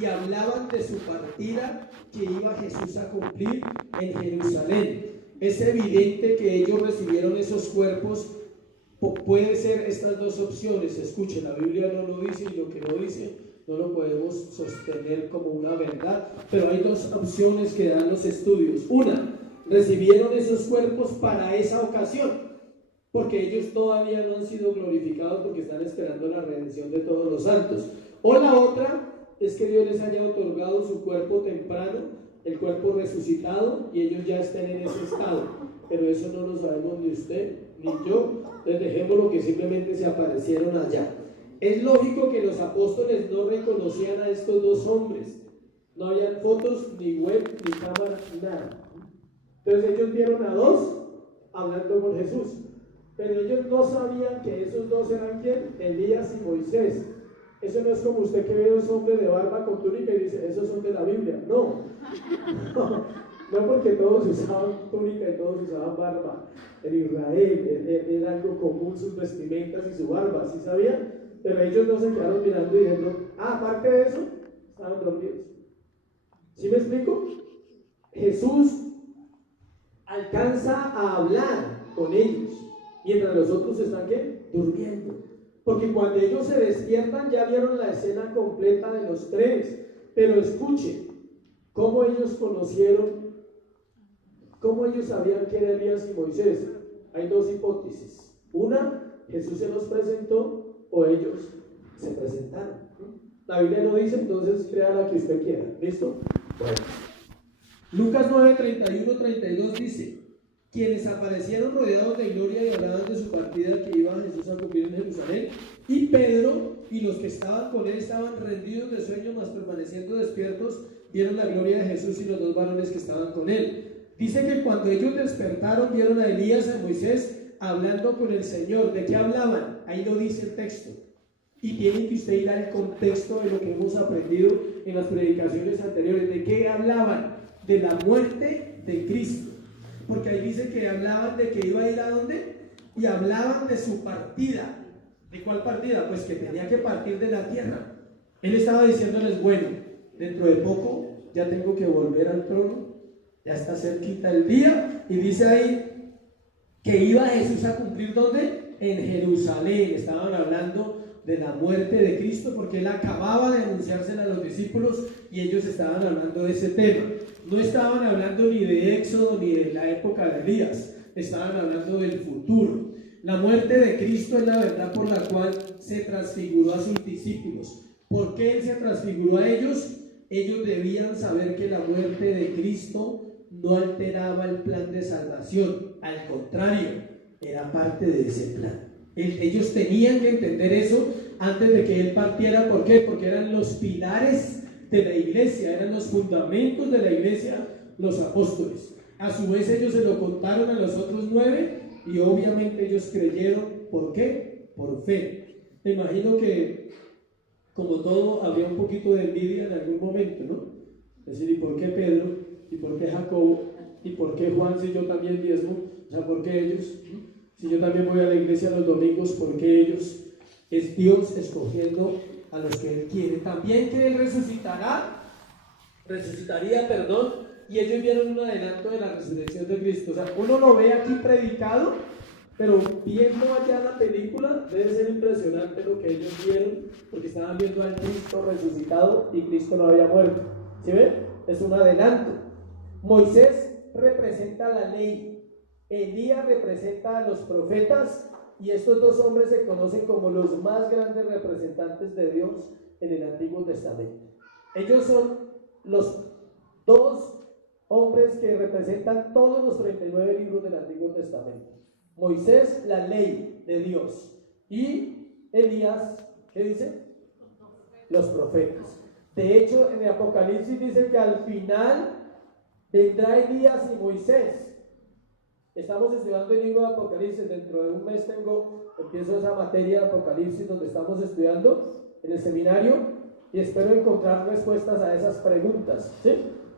y hablaban de su partida que iba Jesús a cumplir en Jerusalén. Es evidente que ellos recibieron esos cuerpos. Puede ser estas dos opciones. Escuchen, la Biblia no lo dice, y lo que no dice no lo podemos sostener como una verdad, pero hay dos opciones que dan los estudios. Una, recibieron esos cuerpos para esa ocasión, porque ellos todavía no han sido glorificados, porque están esperando la redención de todos los santos. O la otra es que Dios les haya otorgado su cuerpo temprano, el cuerpo resucitado, y ellos ya estén en ese estado. Pero eso no lo sabemos ni usted ni yo. Entonces dejémoslo que simplemente se aparecieron allá. Es lógico que los apóstoles no reconocían a estos dos hombres. No habían fotos, ni web, ni cámara, nada. Entonces ellos vieron a dos hablando con Jesús, pero ellos no sabían que esos dos eran ¿quién? Elías y Moisés. Eso no es como usted que ve a dos hombres de barba con túnica y dice: esos son de la Biblia. No, no, porque todos usaban túnica y todos usaban barba. En Israel era algo común sus vestimentas y su barba, ¿sí sabían? Pero ellos no se quedaron mirando y diciendo: aparte de eso, estaban dormidos. ¿Sí me explico? Jesús alcanza a hablar con ellos mientras los otros están ¿qué? Durmiendo. Porque cuando ellos se despiertan ya vieron la escena completa de los tres. Pero escuchen, ¿cómo ellos conocieron? ¿Cómo ellos sabían que era Elías y Moisés? Hay dos hipótesis. Una, Jesús se los presentó, o ellos se presentaron. La Biblia no dice, entonces crea la que usted quiera. ¿Listo? Bueno, Lucas 9, 31, 32 dice: quienes aparecieron rodeados de gloria y hablaban de su partida que iba Jesús a cumplir en Jerusalén, y Pedro y los que estaban con él estaban rendidos de sueño, mas permaneciendo despiertos, vieron la gloria de Jesús y los dos varones que estaban con él. Dice que cuando ellos despertaron, vieron a Elías y a Moisés hablando con el Señor. ¿De qué hablaban? Ahí lo dice el texto. Y tiene que usted ir al contexto de lo que hemos aprendido en las predicaciones anteriores. ¿De qué hablaban? De la muerte de Cristo. Porque ahí dice que hablaban de que iba a ir a dónde, y hablaban de su partida. ¿De cuál partida? Pues que tenía que partir de la tierra. Él estaba diciéndoles: bueno, dentro de poco ya tengo que volver al trono, ya está cerquita el día, y dice ahí que iba Jesús a cumplir ¿dónde? En Jerusalén. Estaban hablando de la muerte de Cristo, porque él acababa de anunciársela a los discípulos y ellos estaban hablando de ese tema. No estaban hablando ni de Éxodo ni de la época de Elías, estaban hablando del futuro. La muerte de Cristo es la verdad por la cual se transfiguró a sus discípulos. ¿Por qué él se transfiguró a ellos? Ellos debían saber que la muerte de Cristo no alteraba el plan de salvación, al contrario, era parte de ese plan. Ellos tenían que entender eso antes de que él partiera. ¿Por qué? Porque eran los pilares de la iglesia, eran los fundamentos de la iglesia, los apóstoles. A su vez ellos se lo contaron a los otros 9 y obviamente ellos creyeron. ¿Por qué? Por fe. Me imagino que, como todo, había un poquito de envidia en algún momento, ¿no? Es decir, ¿y por qué Pedro? ¿Y por qué Jacobo? ¿Y por qué Juan si yo también diezmo? O sea, ¿por qué ellos? Si yo también voy a la iglesia los domingos, ¿por qué ellos? Es Dios escogiendo a los que Él quiere. También que Él resucitaría, y ellos vieron un adelanto de la resurrección de Cristo. O sea, uno lo ve aquí predicado, pero viendo allá la película debe ser impresionante lo que ellos vieron, porque estaban viendo al Cristo resucitado y Cristo no había muerto. ¿Sí ven? Es un adelanto. Moisés representa la ley, Elías representa a los profetas, y estos dos hombres se conocen como los más grandes representantes de Dios en el Antiguo Testamento. Ellos son los dos hombres que representan todos los 39 libros del Antiguo Testamento. Moisés, la ley de Dios, y Elías, ¿qué dice? Los profetas. De hecho, en el Apocalipsis dice que al final vendrá Elías y Moisés. Estamos estudiando el libro de Apocalipsis. Dentro de un mes empiezo esa materia de Apocalipsis donde estamos estudiando en el seminario, y espero encontrar respuestas a esas preguntas, ¿sí?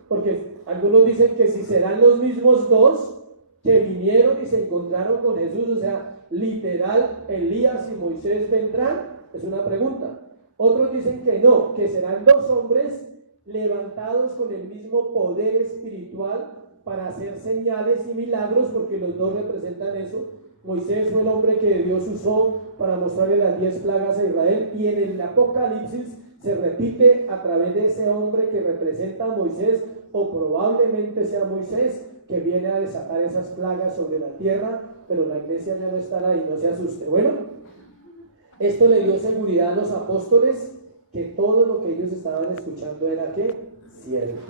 Porque algunos dicen que si serán los mismos dos que vinieron y se encontraron con Jesús, o sea, literal, Elías y Moisés vendrán, es una pregunta. Otros dicen que no, que serán dos hombres levantados con el mismo poder espiritual para hacer señales y milagros, porque los dos representan eso. Moisés fue el hombre que Dios usó para mostrarle las 10 plagas a Israel, y en el Apocalipsis se repite a través de ese hombre que representa a Moisés, o probablemente sea Moisés, que viene a desatar esas plagas sobre la tierra, pero la iglesia ya no estará ahí, no se asuste. Bueno, esto le dio seguridad a los apóstoles que todo lo que ellos estaban escuchando era ¿qué? Cierto.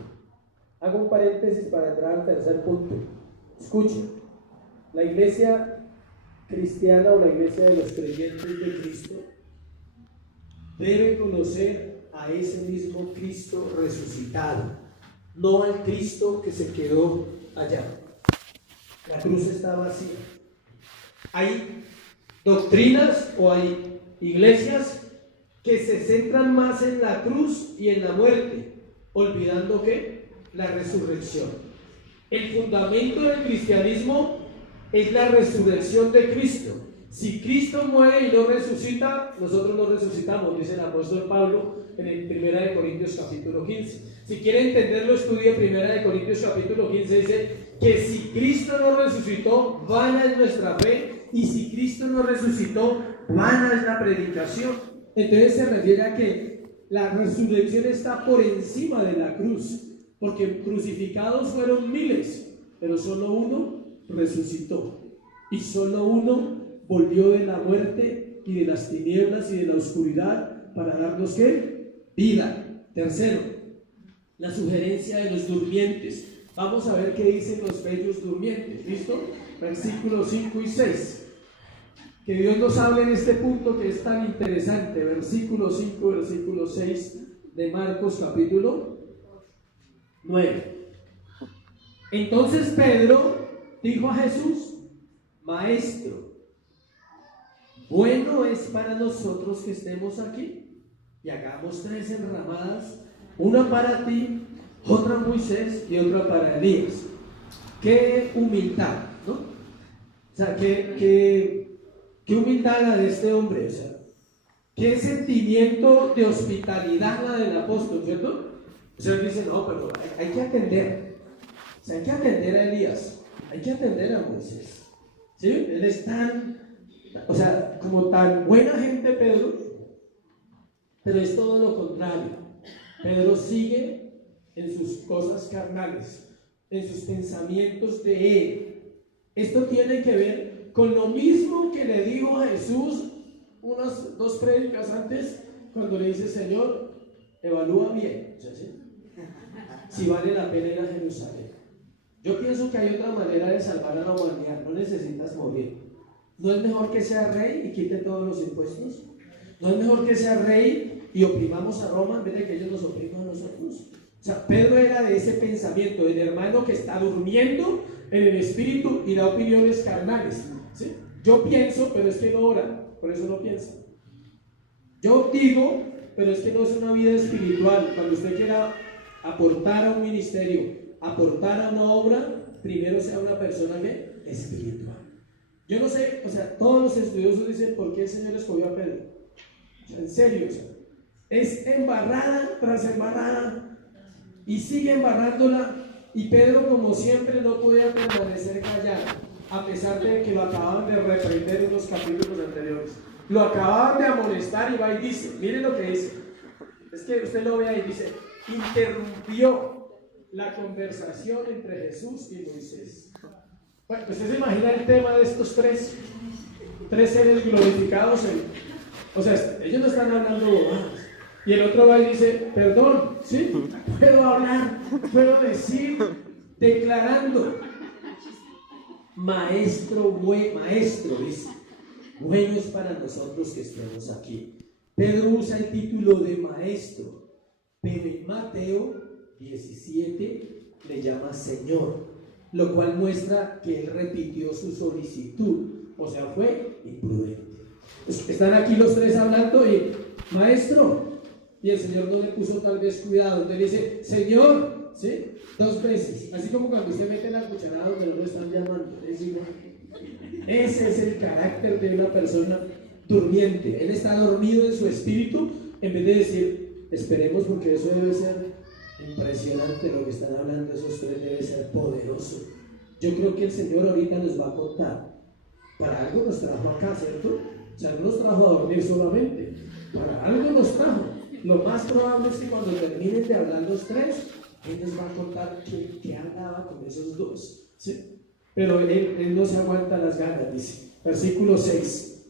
Hago un paréntesis para entrar al tercer punto. Escuchen, la iglesia cristiana o la iglesia de los creyentes de Cristo debe conocer a ese mismo Cristo resucitado, no al Cristo que se quedó allá. La cruz está vacía. Hay doctrinas o hay iglesias que se centran más en la cruz y en la muerte, olvidando que la resurrección. El fundamento del cristianismo es la resurrección de Cristo. Si Cristo muere y no resucita, nosotros no resucitamos, dice el apóstol Pablo en el 1 Corintios capítulo 15. Si quiere entenderlo, estudie 1 Corintios capítulo 15, dice que si Cristo no resucitó, vana es nuestra fe, y si Cristo no resucitó, vana es la predicación. Entonces se refiere a que la resurrección está por encima de la cruz, porque crucificados fueron miles, pero solo uno resucitó, y solo uno volvió de la muerte y de las tinieblas y de la oscuridad para darnos ¿qué? Vida. Tercero, la sugerencia de los durmientes. Vamos a ver qué dicen los bellos durmientes. ¿Listo? Versículos 5 y 6. Que Dios nos hable en este punto que es tan interesante. Versículo 5, versículo 6 de Marcos capítulo 9. Entonces Pedro dijo a Jesús: Maestro, bueno es para nosotros que estemos aquí y hagamos 3 enramadas, una para ti, otra a Moisés y otra para Elías. Qué humildad, ¿no? O sea, qué humildad la de este hombre, o sea, qué sentimiento de hospitalidad la del apóstol, ¿cierto? O sea, él dice: no, pero hay que atender, o sea, hay que atender a Elías, hay que atender a Moisés, ¿sí? Él es tan, o sea, como tan buena gente Pedro, pero es todo lo contrario. Pedro sigue en sus cosas carnales, en sus pensamientos de él. Esto tiene que ver con lo mismo que le dijo a Jesús unas 2 prédicas antes, cuando le dice: Señor, evalúa bien, ¿sí? Si vale la pena ir a Jerusalén. Yo pienso que hay otra manera de salvar a la humanidad. No necesitas morir. ¿No es mejor que sea rey y quite todos los impuestos? ¿No es mejor que sea rey y oprimamos a Roma en vez de que ellos nos opriman a nosotros? O sea, Pedro era de ese pensamiento, del hermano que está durmiendo en el espíritu y da opiniones carnales, ¿sí? Yo pienso, pero es que no ora, por eso no piensa. Yo digo, pero es que no es una vida espiritual. Cuando usted quiera aportar a un ministerio, aportar a una obra, primero sea una persona que espiritual. Yo no sé, o sea, todos los estudiosos dicen por qué el Señor escogió a Pedro. O sea, en serio, o sea, es embarrada tras embarrada y sigue embarrándola, y Pedro, como siempre, no podía permanecer callado, a pesar de que lo acababan de reprender en los capítulos anteriores. Lo acababan de amonestar y va y dice, miren lo que dice, es que usted lo ve ahí, dice: interrumpió la conversación entre Jesús y Moisés. Bueno, usted se imagina el tema de estos tres seres glorificados o sea, ellos no están hablando bobadas. Y el otro va y dice: perdón, ¿sí? Puedo hablar, puedo decir, declarando. Maestro, dice: bueno es para nosotros que estemos aquí. Pedro usa el título de maestro, pero en Mateo 17 le llama Señor, lo cual muestra que él repitió su solicitud, o sea, fue imprudente. Están aquí los 3 hablando y: maestro, y el Señor no le puso tal vez cuidado, entonces dice: Señor, ¿sí? 2 veces, así como cuando usted mete la cucharada donde no lo están llamando. Ese es el carácter de una persona durmiente. Él está dormido en su espíritu, en vez de decir: esperemos, porque eso debe ser impresionante lo que están hablando esos 3, debe ser poderoso. Yo creo que el Señor ahorita nos va a contar. Para algo nos trajo acá, ¿cierto? O sea, no nos trajo a dormir solamente, para algo nos trajo. Lo más probable es que cuando terminen de hablar los 3, Él nos va a contar qué hablaba con esos 2, ¿sí? Pero él no se aguanta las ganas, dice. Versículo 6.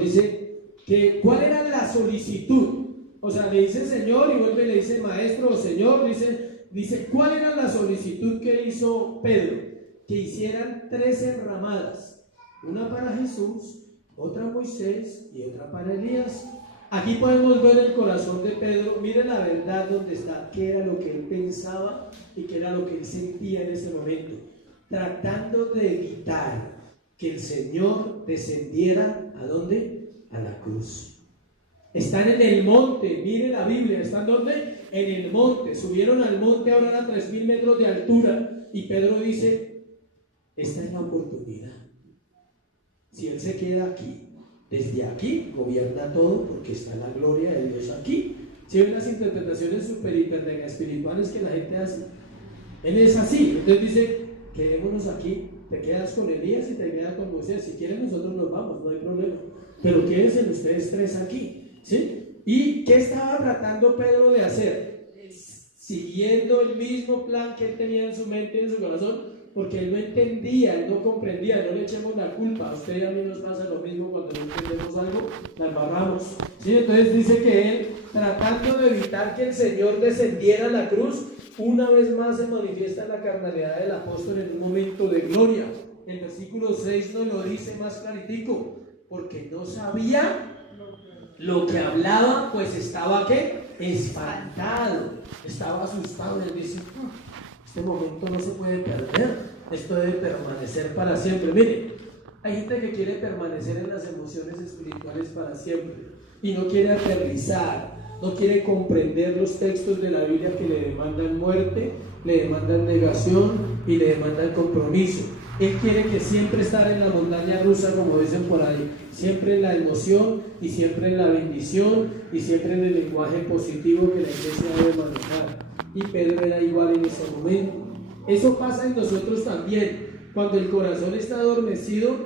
Dice que ¿cuál era la solicitud? O sea, le dice Señor y vuelve y le dice maestro o Señor. Dice ¿cuál era la solicitud que hizo Pedro? Que hicieran 3 enramadas, una para Jesús, otra Moisés y otra para Elías. Aquí podemos ver el corazón de Pedro. Mire la verdad donde está, qué era lo que él pensaba y qué era lo que él sentía en ese momento, tratando de evitar que el Señor descendiera ¿a dónde? A la cruz. Están en el monte, mire la Biblia, ¿están dónde? En el monte, subieron al monte ahora a 3000 metros de altura, y Pedro dice: esta es la oportunidad. Si él se queda aquí, desde aquí gobierna todo, porque está la gloria de Dios aquí. Si ven las interpretaciones super hiper mega espirituales que la gente hace, él es así. Entonces dice: quedémonos aquí, te quedas con Elías y te quedas con Moisés, si quieren nosotros nos vamos, no hay problema, pero quédense ustedes 3 aquí, ¿sí? ¿Y qué estaba tratando Pedro de hacer? Siguiendo el mismo plan que él tenía en su mente y en su corazón, porque él no entendía, él no comprendía. No le echemos la culpa, a usted y a mí nos pasa lo mismo. Cuando no entendemos algo, la embarramos, ¿sí? Entonces dice que él tratando de evitar que el Señor descendiera a la cruz, una vez más se manifiesta la carnalidad del apóstol en un momento de gloria. El versículo 6 nos lo dice más claritico, porque no sabía lo que hablaba, pues estaba ¿qué? Espantado, estaba asustado. Él dice, este momento no se puede perder, esto debe permanecer para siempre. Mire, hay gente que quiere permanecer en las emociones espirituales para siempre y no quiere aterrizar, no quiere comprender los textos de la Biblia que le demandan muerte, le demandan negación y le demandan compromiso. Él quiere que siempre estar en la montaña rusa, como dicen por ahí, siempre en la emoción y siempre en la bendición y siempre en el lenguaje positivo que la iglesia debe manejar. Y Pedro era igual en ese momento. Eso pasa en nosotros también. Cuando el corazón está adormecido,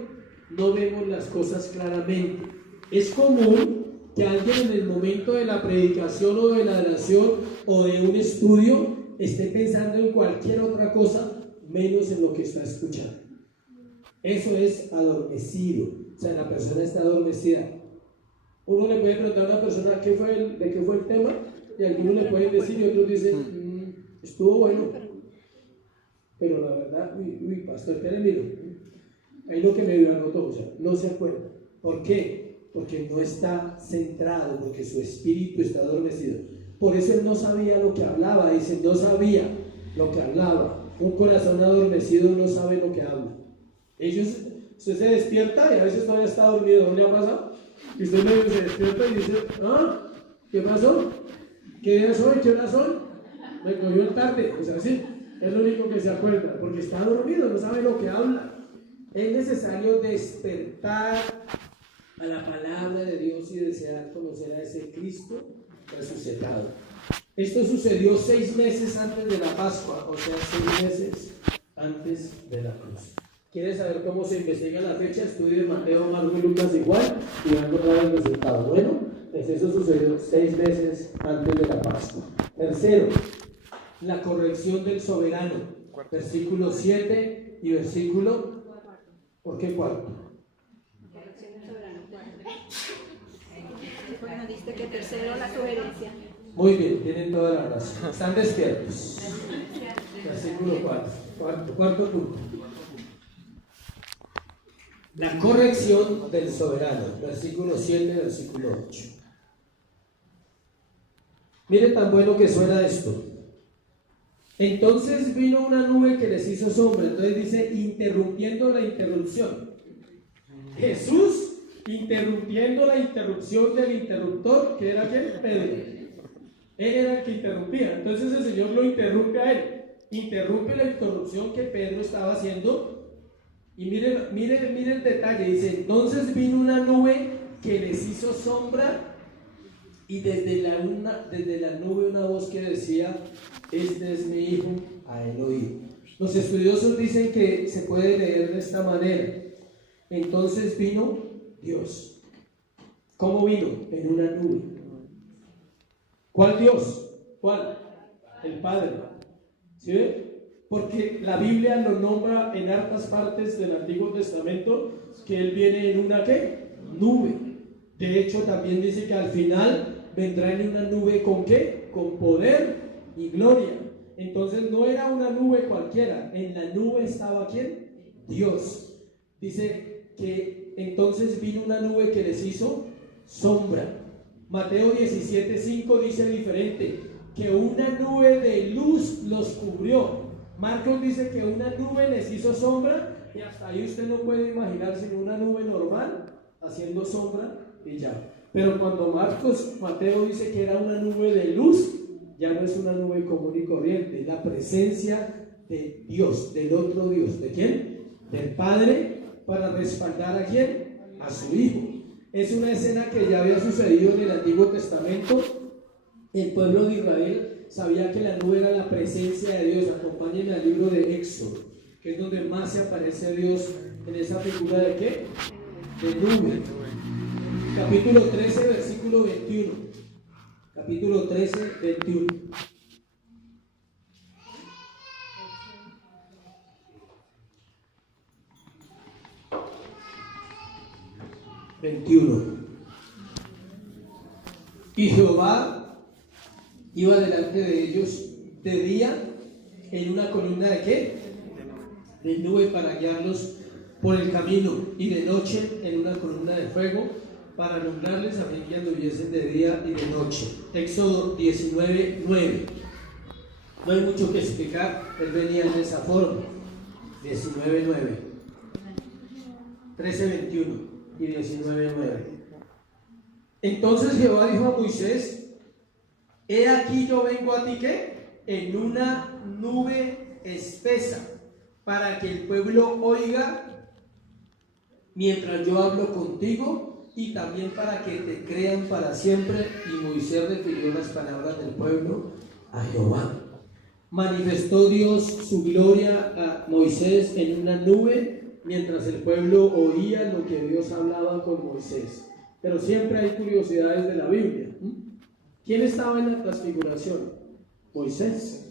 no vemos las cosas claramente. Es común que alguien en el momento de la predicación o de la oración o de un estudio esté pensando en cualquier otra cosa menos en lo que está escuchando. Eso es adormecido, o sea, la persona está adormecida. Uno le puede preguntar a una persona de qué fue el tema, y algunos le pueden decir y otros dicen, estuvo bueno, pero la verdad, pastor, ¿qué le miro? Ahí lo que me dio anotó, o sea, no se acuerda. ¿Por qué? Porque no está centrado, porque su espíritu está adormecido. Por eso él no sabía lo que hablaba, dice, no sabía lo que hablaba. Un corazón adormecido no sabe lo que habla. Usted se despierta y a veces todavía está dormido. ¿No le ha pasado? Y usted medio se despierta y dice, ¿qué pasó? ¿Qué día soy? ¿Qué hora soy? Me cogió en tarde. O sea, sí, es lo único que se acuerda, porque está dormido, no sabe lo que habla. Es necesario despertar a la palabra de Dios y desear conocer a ese Cristo resucitado. Esto sucedió 6 meses antes de la Pascua, o sea, 6 meses antes de la cruz. ¿Quieres saber cómo se investiga la fecha? Estudie Mateo, Marcos y Lucas igual y van a encontrar el resultado. Bueno, pues eso sucedió 6 meses antes de la Pascua. Tercero, la corrección del soberano. Versículo 7 y versículo... ¿Por qué cuarto? Corrección del soberano. Bueno, diste que tercero la sugerencia. Muy bien, tienen toda la razón. Están despiertos. Versículo 4. Cuarto punto. La corrección del soberano. Versículo 7, versículo 8. Miren tan bueno que suena esto. Entonces vino una nube que les hizo sombra. Entonces dice, interrumpiendo la interrupción. Jesús interrumpiendo la interrupción del interruptor, que era ¿quién? Pedro. Él era el que interrumpía. Entonces el Señor lo interrumpe a él. Interrumpe la interrupción que Pedro estaba haciendo. Y miren el detalle. Dice, entonces vino una nube que les hizo sombra. Y desde la nube una voz que decía, este es mi hijo, a él oíd. Los estudiosos dicen que se puede leer de esta manera. Entonces vino Dios. ¿Cómo vino? En una nube. ¿Cuál Dios? ¿Cuál? El Padre. ¿Sí ve? Porque la Biblia lo nombra en hartas partes del Antiguo Testamento que Él viene en una ¿qué? Nube. De hecho, también dice que al final vendrá en una nube ¿con qué? Con poder y gloria. Entonces no era una nube cualquiera. En la nube estaba ¿quién? Dios. Dice que entonces vino una nube que les hizo sombra. Mateo 17:5 dice diferente, que una nube de luz los cubrió. Marcos dice que una nube les hizo sombra, y hasta ahí usted no puede imaginar sino una nube normal haciendo sombra y ya. Pero cuando Mateo dice que era una nube de luz, ya no es una nube común y corriente, es la presencia de Dios, del otro Dios. ¿De quién? Del Padre, para respaldar a quién? A su Hijo. Es una escena que ya había sucedido en el Antiguo Testamento. El pueblo de Israel sabía que la nube era la presencia de Dios. Acompáñenme al libro de Éxodo, que es donde más se aparece Dios en esa figura de ¿qué? De nube. Capítulo 13, versículo 21. Capítulo 13, 21. Y Jehová iba delante de ellos de día en una columna de ¿qué? De nube para guiarlos por el camino, y de noche en una columna de fuego para alumbrarles a fin que anduviesen de día y de noche. Éxodo 19:9. No hay mucho que explicar, él venía de esa forma. 19:9, 13:21 y 19:9. Entonces Jehová dijo a Moisés: he aquí yo vengo a ti ¿qué? En una nube espesa, para que el pueblo oiga mientras yo hablo contigo, y también para que te crean para siempre. Y Moisés refirió las palabras del pueblo a Jehová. Manifestó Dios su gloria a Moisés en una nube, mientras el pueblo oía lo que Dios hablaba con Moisés. Pero siempre hay curiosidades de la Biblia. ¿Quién estaba en la transfiguración? Moisés.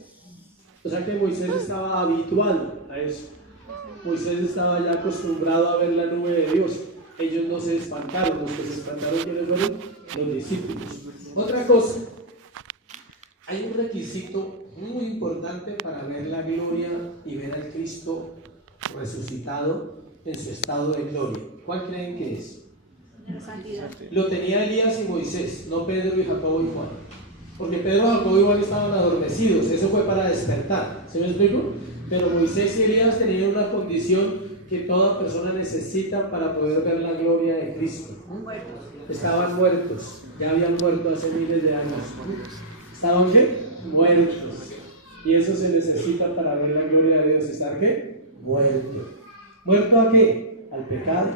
O sea que Moisés estaba habituado a eso. Moisés estaba ya acostumbrado a ver la nube de Dios. Ellos no se espantaron. Los que se espantaron, ¿quiénes fueron? Los discípulos. Otra cosa, hay un requisito muy importante para ver la gloria y ver al Cristo resucitado en su estado de gloria. ¿Cuál creen que es? La santidad. Lo tenía Elías y Moisés, no Pedro y Jacobo y Juan. Porque Pedro, Jacobo y Juan estaban adormecidos. Eso fue para despertar. ¿Sí me explico? Pero Moisés y Elías tenían una condición que toda persona necesita para poder ver la gloria de Cristo. Estaban muertos. Ya habían muerto hace miles de años. ¿Estaban qué? Muertos. Y eso se necesita para ver la gloria de Dios. ¿Estar qué? Muerto. ¿Muerto a qué? Al pecado.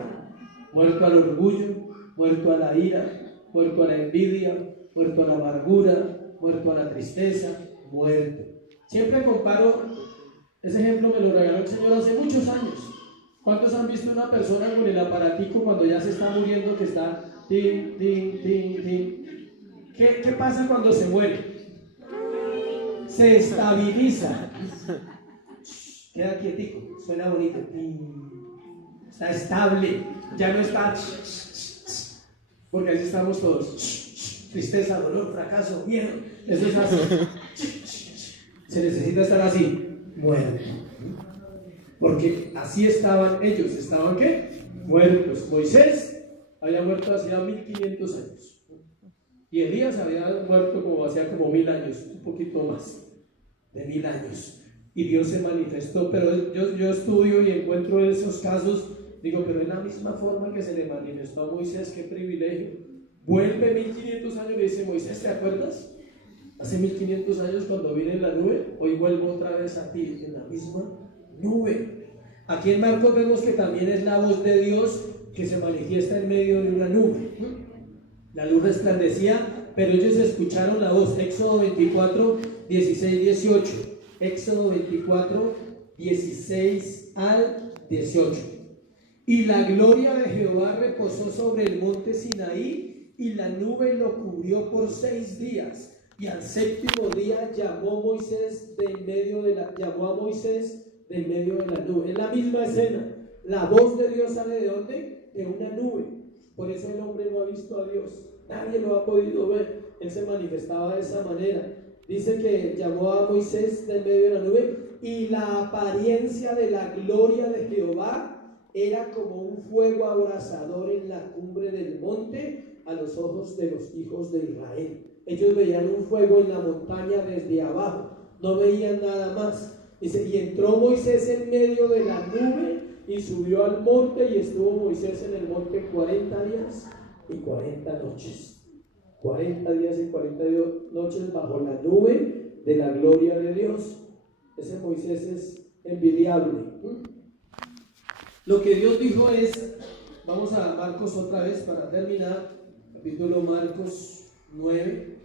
Muerto al orgullo. Muerto a la ira. Muerto a la envidia. Muerto a la amargura. Muerto a la tristeza. Muerto. Siempre comparo, ese ejemplo me lo regaló el Señor hace muchos años. ¿Cuántos han visto una persona con el aparatico cuando ya se está muriendo, que está tin, tin, tin, tin? ¿Qué pasa cuando se muere? Se estabiliza. Queda quietico, suena bonito. Está estable, ya no está. Porque así estamos todos. Tristeza, dolor, fracaso, miedo. Eso es así. Se necesita estar así, muerto. Porque así estaban ellos. ¿Estaban qué? Muertos. Moisés había muerto hacía 1500 años. Y Elías había muerto como hacía como 1000 años, un poquito más de 1000 años. Y Dios se manifestó. Pero yo estudio y encuentro esos casos. Digo, pero es la misma forma que se le manifestó a Moisés. ¡Qué privilegio! Vuelve 1500 años y le dice: Moisés, ¿te acuerdas? Hace 1500 años cuando vine en la nube, hoy vuelvo otra vez a ti en la misma nube. Aquí en Marcos vemos que también es la voz de Dios que se manifiesta en medio de una nube. La luz resplandecía, pero ellos escucharon la voz. Éxodo 24, 16, 18. Éxodo 24, 16 al 18. Y la gloria de Jehová reposó sobre el monte Sinaí, y la nube lo cubrió por 6 días. Y al séptimo día llamó a Moisés de en medio de la nube. Es la misma escena. La voz de Dios sale ¿de dónde? De una nube. Por eso el hombre no ha visto a Dios. Nadie lo ha podido ver. Él se manifestaba de esa manera. Dice que llamó a Moisés de en medio de la nube, y la apariencia de la gloria de Jehová era como un fuego abrasador en la cumbre del monte a los ojos de los hijos de Israel. Ellos veían un fuego en la montaña desde abajo, no veían nada más. Dice: y entró Moisés en medio de la nube y subió al monte, y estuvo Moisés en el monte 40 días y 40 noches. 40 días y 40 noches bajo la nube de la gloria de Dios. Ese Moisés es envidiable. Lo que Dios dijo es, vamos a Marcos otra vez para terminar, capítulo Marcos 9.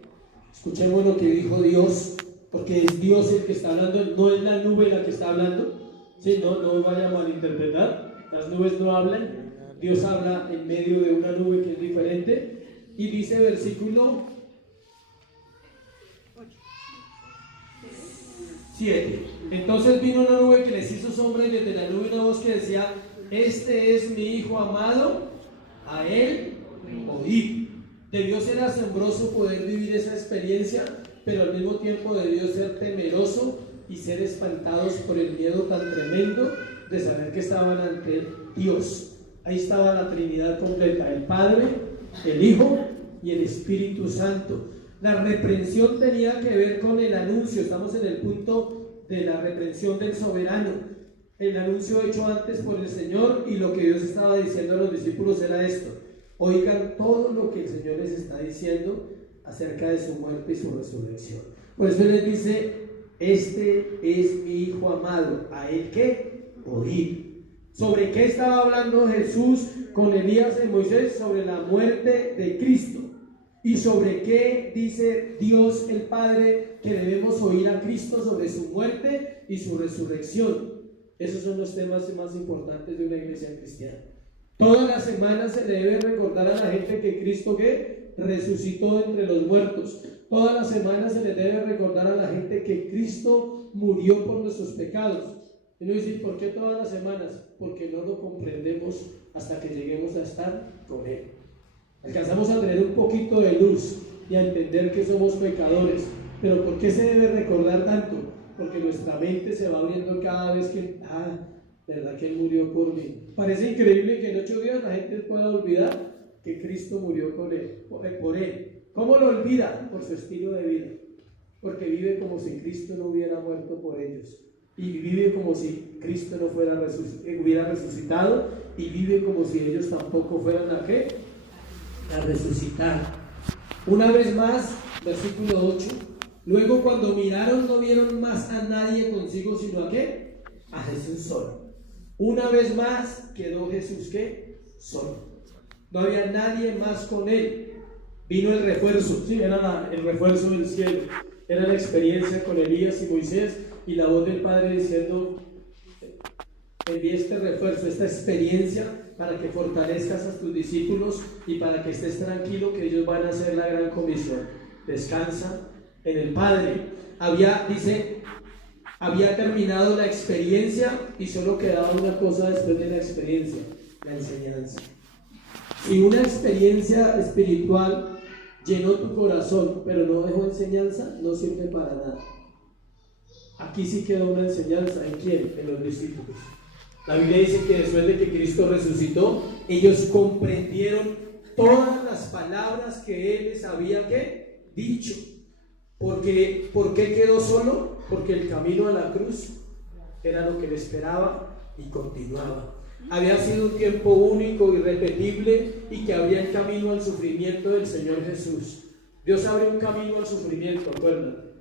Escuchemos lo que dijo Dios, porque es Dios el que está hablando, no es la nube la que está hablando. ¿Sí? No vaya a malinterpretar, las nubes no hablan, Dios habla en medio de una nube que es diferente. Y dice versículo 7: entonces vino una nube que les hizo sombra, y desde la nube una voz que decía: este es mi hijo amado, a él oíd. Debió ser asombroso poder vivir esa experiencia pero al mismo tiempo debió ser temeroso y ser espantados por el miedo tan tremendo de saber que estaban ante Dios. Ahí estaba la Trinidad completa, el Padre, el Hijo y el Espíritu Santo. La reprensión tenía que ver con el anuncio. Estamos en el punto de la reprensión del soberano. El anuncio hecho antes por el Señor, y lo que Dios estaba diciendo a los discípulos era esto: oigan todo lo que el Señor les está diciendo acerca de su muerte y su resurrección. Por eso les dice: este es mi Hijo amado, a él que oíd. ¿Sobre qué estaba hablando Jesús con Elías y Moisés? Sobre la muerte de Cristo. ¿Y sobre qué dice Dios el Padre que debemos oír a Cristo? Sobre su muerte y su resurrección. Esos son los temas más importantes de una iglesia cristiana. Todas las semanas se le debe recordar a la gente que Cristo ¿qué? Resucitó entre los muertos. Todas las semanas se le debe recordar a la gente que Cristo murió por nuestros pecados. Y no decir, ¿por qué todas las semanas? Porque no lo comprendemos hasta que lleguemos a estar con Él. Alcanzamos a tener un poquito de luz y a entender que somos pecadores. Pero ¿por qué se debe recordar tanto? Porque nuestra mente se va abriendo cada vez que, ¿verdad que Él murió por mí? Parece increíble que en 8 días la gente pueda olvidar que Cristo murió por él. ¿Cómo lo olvida? Por su estilo de vida. Porque vive como si Cristo no hubiera muerto por ellos. Y vive como si Cristo no hubiera resucitado. Y vive como si ellos tampoco fueran a ¿qué? A resucitar. Una vez más, versículo 8. Luego cuando miraron no vieron más a nadie consigo, sino ¿a qué? A Jesús solo. Una vez más quedó Jesús ¿qué? Solo. No había nadie más con él. Vino el refuerzo, sí, era el refuerzo del cielo. Era la experiencia con Elías y Moisés y la voz del Padre diciendo: envíe este refuerzo, esta experiencia para que fortalezcas a tus discípulos y para que estés tranquilo que ellos van a hacer la gran comisión. Descansa en el Padre. Había terminado la experiencia y solo quedaba una cosa después de la experiencia: la enseñanza. Si una experiencia espiritual llenó tu corazón pero no dejó enseñanza, no sirve para nada. Aquí sí quedó una enseñanza. ¿En quién? En los discípulos. La Biblia dice que después de que Cristo resucitó, ellos comprendieron todas las palabras que Él les había ¿qué? Dicho. ¿Por qué quedó solo? Porque el camino a la cruz era lo que le esperaba y continuaba. Había sido un tiempo único, irrepetible, y que abría el camino al sufrimiento del Señor Jesús. Dios abre un camino al sufrimiento, acuérdate,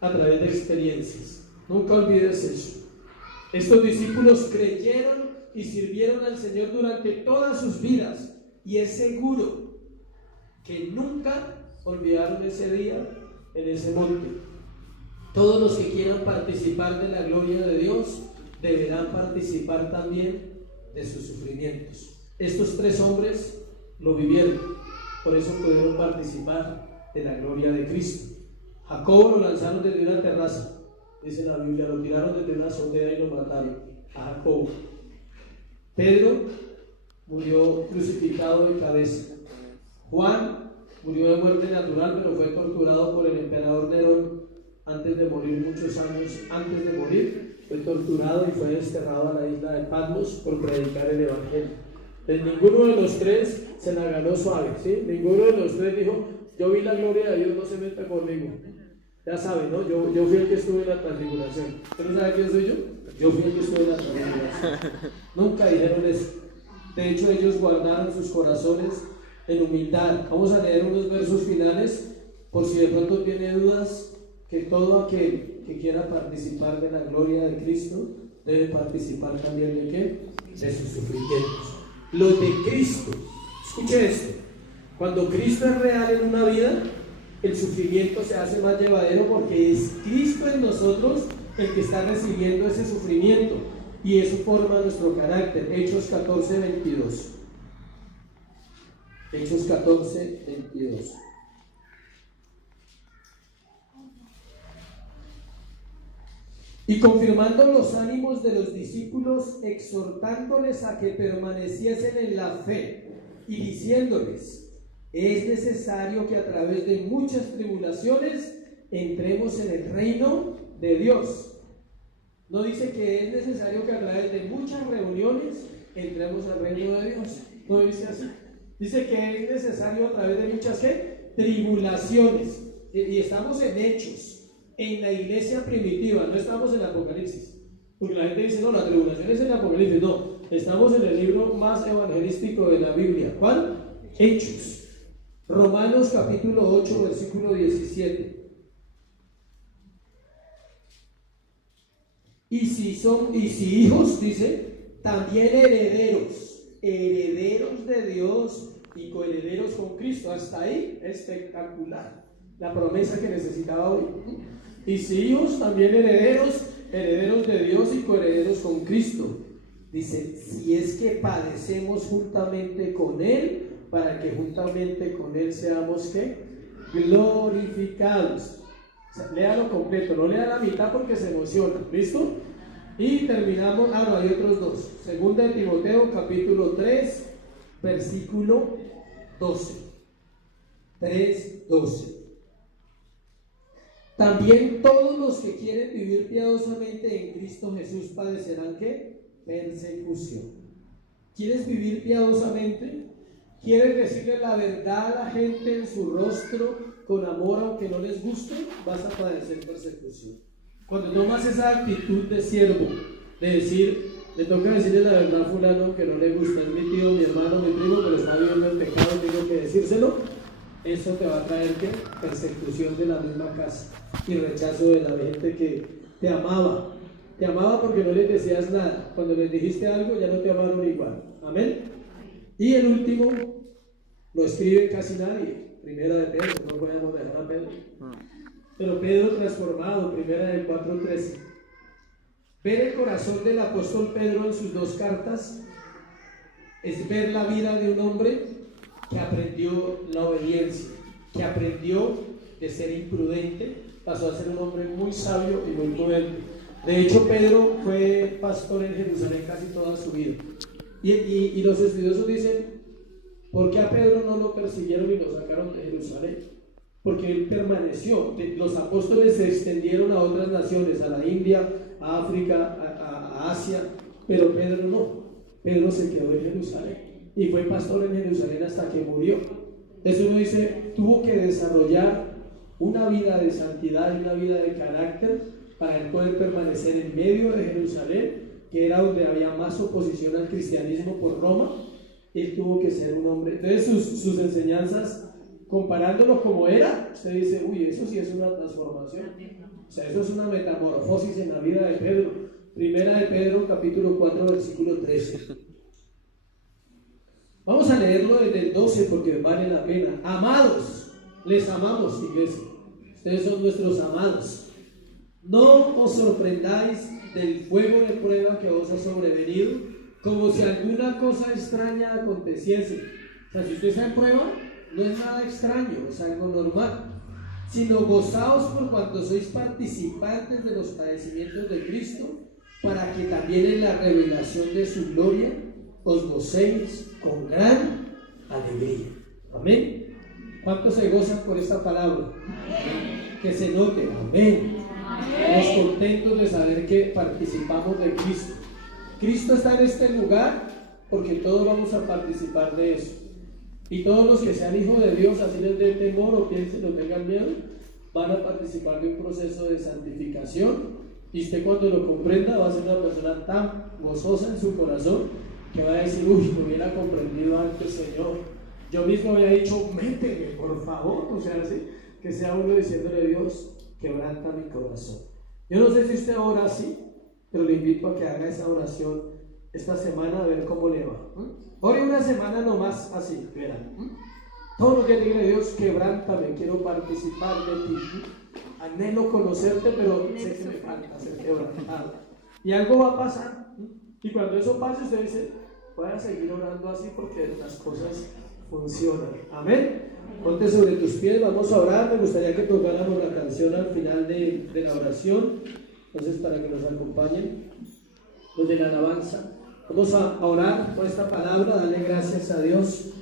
a través de experiencias. Nunca olvides eso. Estos discípulos creyeron y sirvieron al Señor durante todas sus vidas, y es seguro que nunca olvidaron ese día en ese monte. Todos los que quieran participar de la gloria de Dios deberán participar también de sus sufrimientos. Estos 3 hombres lo vivieron, por eso pudieron participar de la gloria de Cristo. Jacobo lo lanzaron desde una terraza, dice la Biblia, lo tiraron desde una azotea y lo mataron a Jacobo. Pedro murió crucificado de cabeza. Juan murió de muerte natural, pero fue torturado por el emperador Nerón antes de morir, muchos años antes de morir. Fue torturado y fue desterrado a la isla de Patmos por predicar el Evangelio. Ninguno de los 3 se la ganó suave, ¿sí? Ninguno de los 3 dijo: yo vi la gloria de Dios, no se meta conmigo. Ya saben, ¿no? Yo fui el que estuve en la transfiguración. ¿Usted no sabe quién soy yo? Yo fui el que estuve en la transfiguración. Nunca dijeron eso. De hecho, ellos guardaron sus corazones en humildad. Vamos a leer unos versos finales, por si de pronto tiene dudas, que todo aquel que quiera participar de la gloria de Cristo debe participar también de ¿qué? De sus sufrimientos. Los de Cristo, escuche esto: cuando Cristo es real en una vida, el sufrimiento se hace más llevadero porque es Cristo en nosotros el que está recibiendo ese sufrimiento, y eso forma nuestro carácter. Hechos 14:22. Hechos 14:22. Y confirmando los ánimos de los discípulos, exhortándoles a que permaneciesen en la fe, y diciéndoles: es necesario que a través de muchas tribulaciones entremos en el reino de Dios. No dice que es necesario que a través de muchas reuniones entremos al reino de Dios. No dice así. Dice que es necesario a través de muchas ¿qué? Tribulaciones. Y estamos en Hechos, en la iglesia primitiva, no estamos en el Apocalipsis. Porque la gente dice, no, la tribulación es en el Apocalipsis. No, estamos en el libro más evangelístico de la Biblia. ¿Cuál? Hechos. Romanos capítulo 8, versículo 17. Y si hijos, dice, también herederos de Dios y coherederos con Cristo. Hasta ahí, espectacular. La promesa que necesitaba hoy. Y si hijos, también herederos de Dios y coherederos con Cristo. Dice, si es que padecemos juntamente con Él, para que juntamente con Él seamos ¿qué? Glorificados. O sea, léalo completo, no lea la mitad porque se emociona. ¿Listo? Y terminamos, no, hay otros dos. Segunda de Timoteo, capítulo 3, versículo 12. 3:12. También todos los que quieren vivir piadosamente en Cristo Jesús padecerán ¿qué? Persecución. ¿Quieres vivir piadosamente? ¿Quieres decirle la verdad a la gente en su rostro con amor aunque no les guste? Vas a padecer persecución. Cuando tomas esa actitud de siervo, de decir, le toca decirle la verdad a fulano que no le gusta, es mi tío, mi hermano, mi primo, pero está viviendo el pecado, tengo que decírselo, eso te va a traer ¿qué? Persecución de la misma casa y rechazo de la gente que te amaba. Te amaba porque no les decías nada. Cuando les dijiste algo ya no te amaron igual. Amén. Y el último lo escribe casi nadie. Primera de Pedro, no podemos dejar a Pedro. Pero Pedro transformado, primera de 4:13. Ver el corazón del apóstol Pedro en sus dos cartas es ver la vida de un hombre que aprendió la obediencia, que aprendió de ser imprudente, pasó a ser un hombre muy sabio y muy prudente. De hecho, Pedro fue pastor en Jerusalén casi toda su vida. Y los estudiosos dicen, ¿por qué a Pedro no lo persiguieron y lo sacaron de Jerusalén? Porque él permaneció. Los apóstoles se extendieron a otras naciones, a la India, a África, a Asia, pero Pedro no. Pedro se quedó en Jerusalén y fue pastor en Jerusalén hasta que murió. Eso uno dice, tuvo que desarrollar una vida de santidad y una vida de carácter para él poder permanecer en medio de Jerusalén, que era donde había más oposición al cristianismo por Roma. Él tuvo que ser un hombre. Entonces sus enseñanzas, comparándolo como era, usted dice, uy, eso sí es una transformación. O sea, eso es una metamorfosis en la vida de Pedro. Primera de Pedro, capítulo 4, versículo 13. Vamos a leerlo desde el 12 porque vale la pena. Amados, les amamos, iglesia. Ustedes son nuestros amados. No os sorprendáis del fuego de prueba que os ha sobrevenido, como si alguna cosa extraña aconteciese. O sea, si usted está en prueba, no es nada extraño, es algo normal. Sino gozaos por cuanto sois participantes de los padecimientos de Cristo, para que también en la revelación de su gloria os gocéis con gran alegría. Amén. ¿Cuántos se gozan por esta palabra? Amén. Que se note. Amén. Estamos contentos de saber que participamos de Cristo. Cristo está en este lugar porque todos vamos a participar de eso. Y todos los que sean hijos de Dios, así les dé temor o piensen o tengan miedo, van a participar de un proceso de santificación. Y usted cuando lo comprenda va a ser una persona tan gozosa en su corazón que va a decir, uy, me hubiera comprendido antes, Señor. Yo mismo había dicho, méteme, por favor. O sea, ¿sí? Que sea uno diciéndole a Dios, quebranta mi corazón. Yo no sé si usted ora así, pero le invito a que haga esa oración esta semana a ver cómo le va. Ore una semana nomás así, verán. Todo lo que diga Dios, quebrántame, quiero participar de ti. Anhelo conocerte, pero sé que me falta ser quebrantado. Y algo va a pasar. Y cuando eso pase, usted dice, voy a seguir orando así porque las cosas funcionan. Amén. Ponte sobre tus pies, vamos a orar. Me gustaría que tocáramos la canción al final de la oración. Entonces, para que nos acompañen los de la alabanza. Vamos a orar por esta palabra, darle gracias a Dios.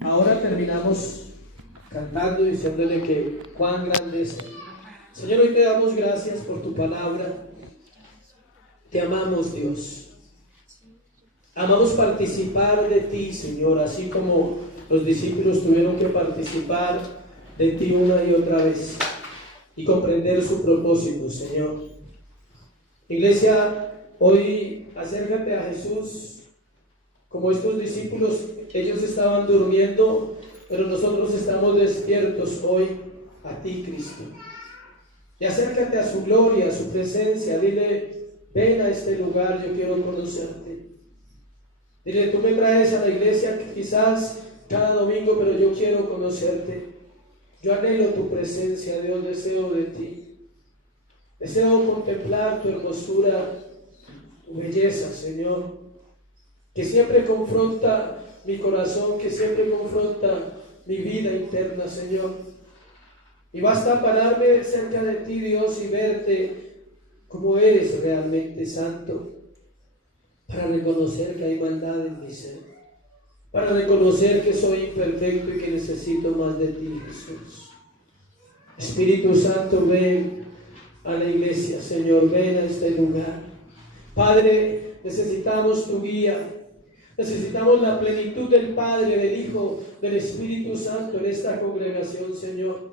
Ahora terminamos cantando, diciéndole que cuán grande es Él. Señor, hoy te damos gracias por tu palabra. Te amamos, Dios. Amamos participar de ti, Señor, así como los discípulos tuvieron que participar de ti una y otra vez y comprender su propósito, Señor. Iglesia, hoy acércate a Jesús como estos discípulos. Ellos estaban durmiendo, pero nosotros estamos despiertos hoy a ti, Cristo. Y acércate a su gloria, a su presencia. Dile: ven a este lugar, yo quiero conocerte. Dile: tú me traes a la iglesia quizás cada domingo, pero yo quiero conocerte. Yo anhelo tu presencia, Dios, deseo de ti. Deseo contemplar tu hermosura, tu belleza, Señor, que siempre confronta mi corazón, que siempre confronta mi vida interna, Señor. Y basta pararme cerca de ti, Dios, y verte como eres realmente santo, para reconocer que hay maldad en mi ser, para reconocer que soy imperfecto y que necesito más de ti, Jesús. Espíritu Santo, ven a la iglesia, Señor, ven a este lugar. Padre, necesitamos tu guía, necesitamos la plenitud del Padre, del Hijo, del Espíritu Santo en esta congregación, Señor.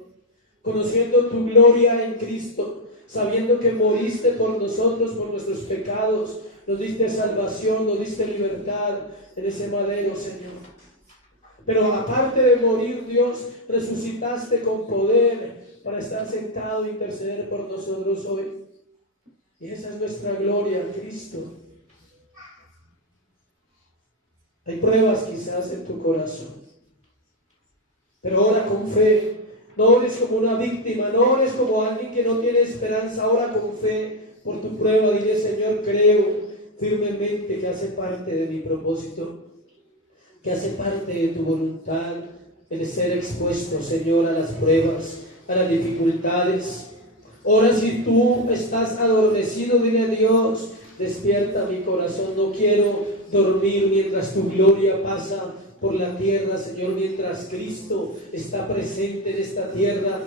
Conociendo tu gloria en Cristo, sabiendo que moriste por nosotros, por nuestros pecados, nos diste salvación, nos diste libertad en ese madero, Señor. Pero aparte de morir, Dios, resucitaste con poder para estar sentado e interceder por nosotros hoy. Y esa es nuestra gloria, Cristo. Hay pruebas quizás en tu corazón, pero ora con fe. No ores como una víctima, no ores como alguien que no tiene esperanza. Ora con fe por tu prueba. Dile: Señor, creo firmemente que hace parte de mi propósito, que hace parte de tu voluntad el ser expuesto, Señor, a las pruebas, a las dificultades. Ora si tú estás adormecido, dile a Dios: despierta mi corazón, no quiero dormir mientras tu gloria pasa por la tierra, Señor, mientras Cristo está presente en esta tierra.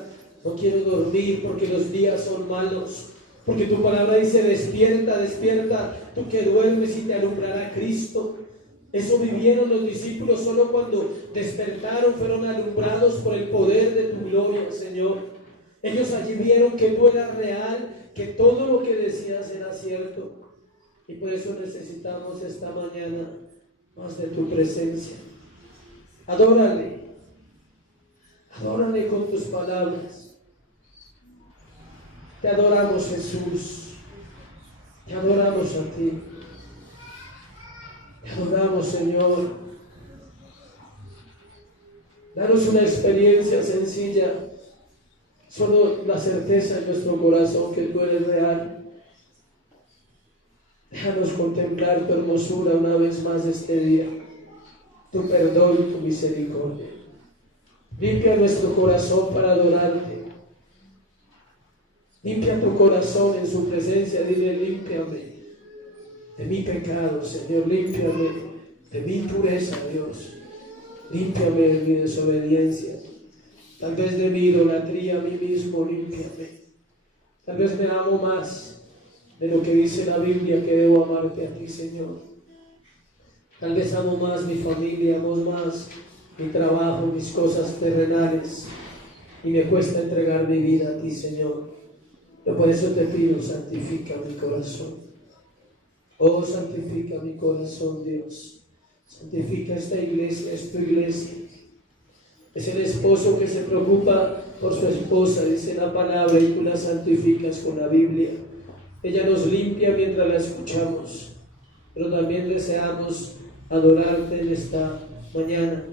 No quiero dormir porque los días son malos, porque tu palabra dice: despierta, despierta, tú que duermes, y te alumbrará Cristo. Eso vivieron los discípulos. Solo cuando despertaron fueron alumbrados por el poder de tu gloria, Señor. Ellos allí vieron que tú eras real, que todo lo que decías era cierto. Y por eso necesitamos esta mañana más de tu presencia. Adórale, adórale con tus palabras. Te adoramos, Jesús, te adoramos a ti, te adoramos, Señor. Danos una experiencia sencilla, solo la certeza en nuestro corazón que tú eres real. Déjanos contemplar tu hermosura una vez más este día, tu perdón y tu misericordia. Limpia nuestro corazón para adorarte. Limpia tu corazón en su presencia. Dile: límpiame de mi pecado, Señor. Límpiame de mi impureza, Dios. Límpiame de mi desobediencia. Tal vez de mi idolatría a mí mismo. Límpiame. Tal vez me amo más de lo que dice la Biblia que debo amarte a ti, Señor. Tal vez amo más mi familia, amo más mi trabajo, mis cosas terrenales, y me cuesta entregar mi vida a ti, Señor. Pero por eso te pido: santifica mi corazón. Oh, santifica mi corazón, Dios. Santifica esta iglesia, es tu iglesia. Es el esposo que se preocupa por su esposa, dice la palabra, y tú la santificas con la Biblia. Ella nos limpia mientras la escuchamos, pero también deseamos adorarte en esta mañana.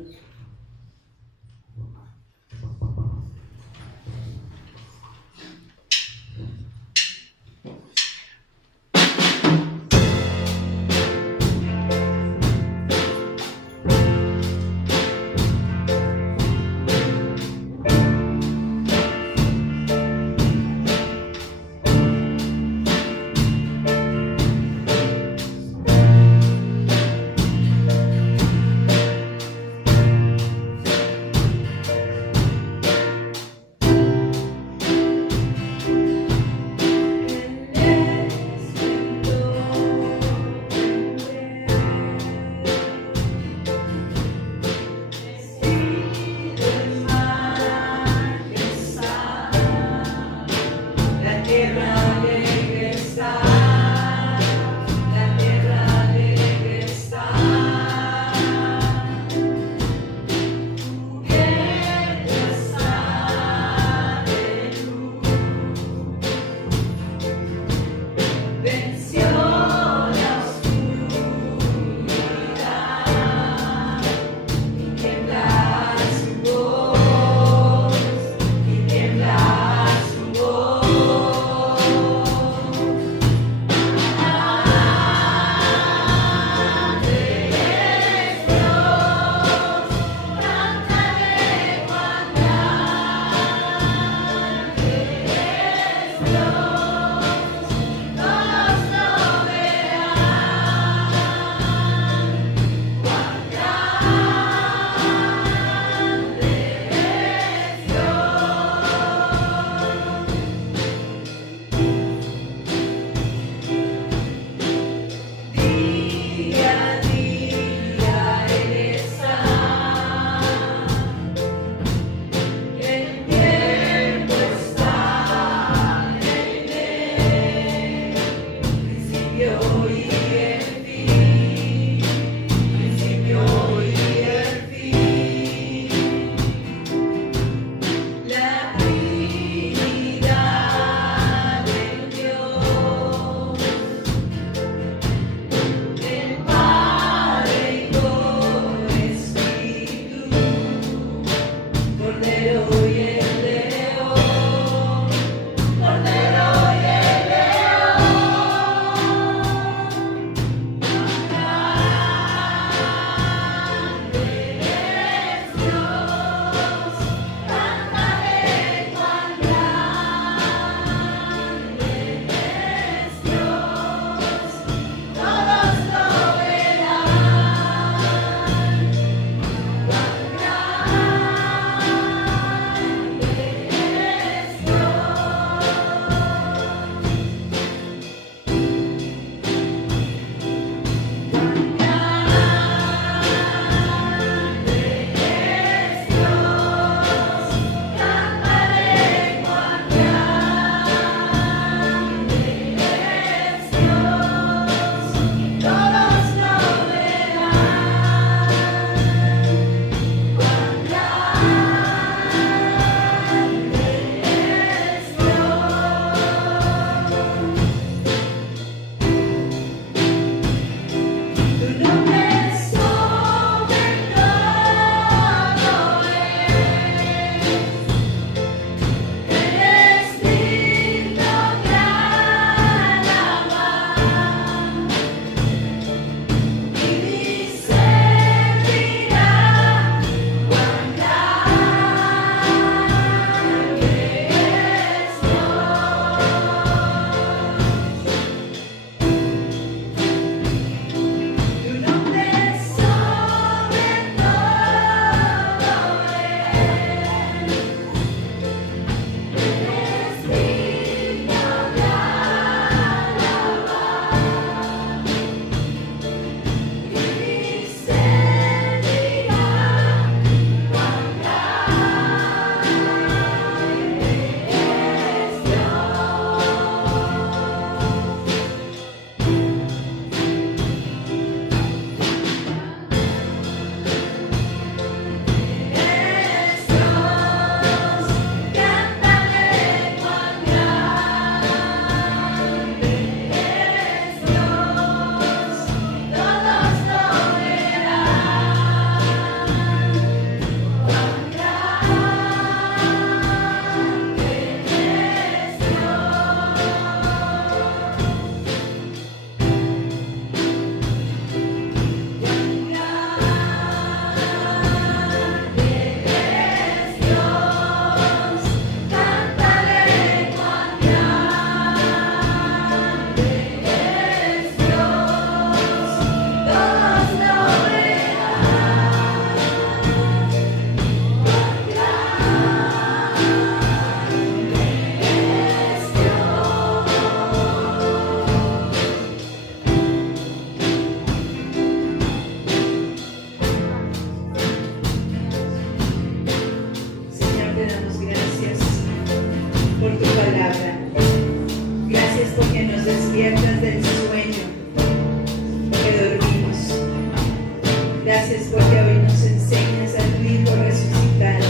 Gracias porque hoy nos enseñas a tu Hijo resucitado.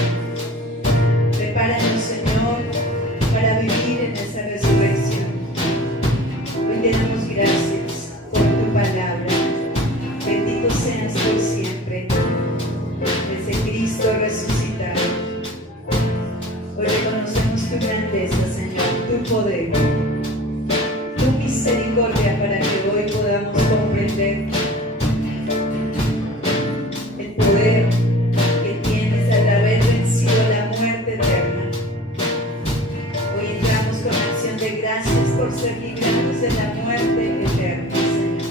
Prepáranos, Señor, para vivir en esa resurrección. Hoy te damos gracias por tu palabra. Bendito seas por siempre. Ese Cristo resucitado. Hoy reconocemos tu grandeza, Señor, tu poder, tu misericordia para que hoy podamos comprender el poder que tienes al haber vencido la muerte eterna. Hoy entramos con acción de gracias por ser librados de la muerte eterna, Señor.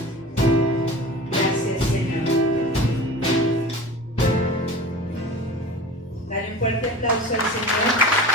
Gracias, Señor. Dale un fuerte aplauso al Señor.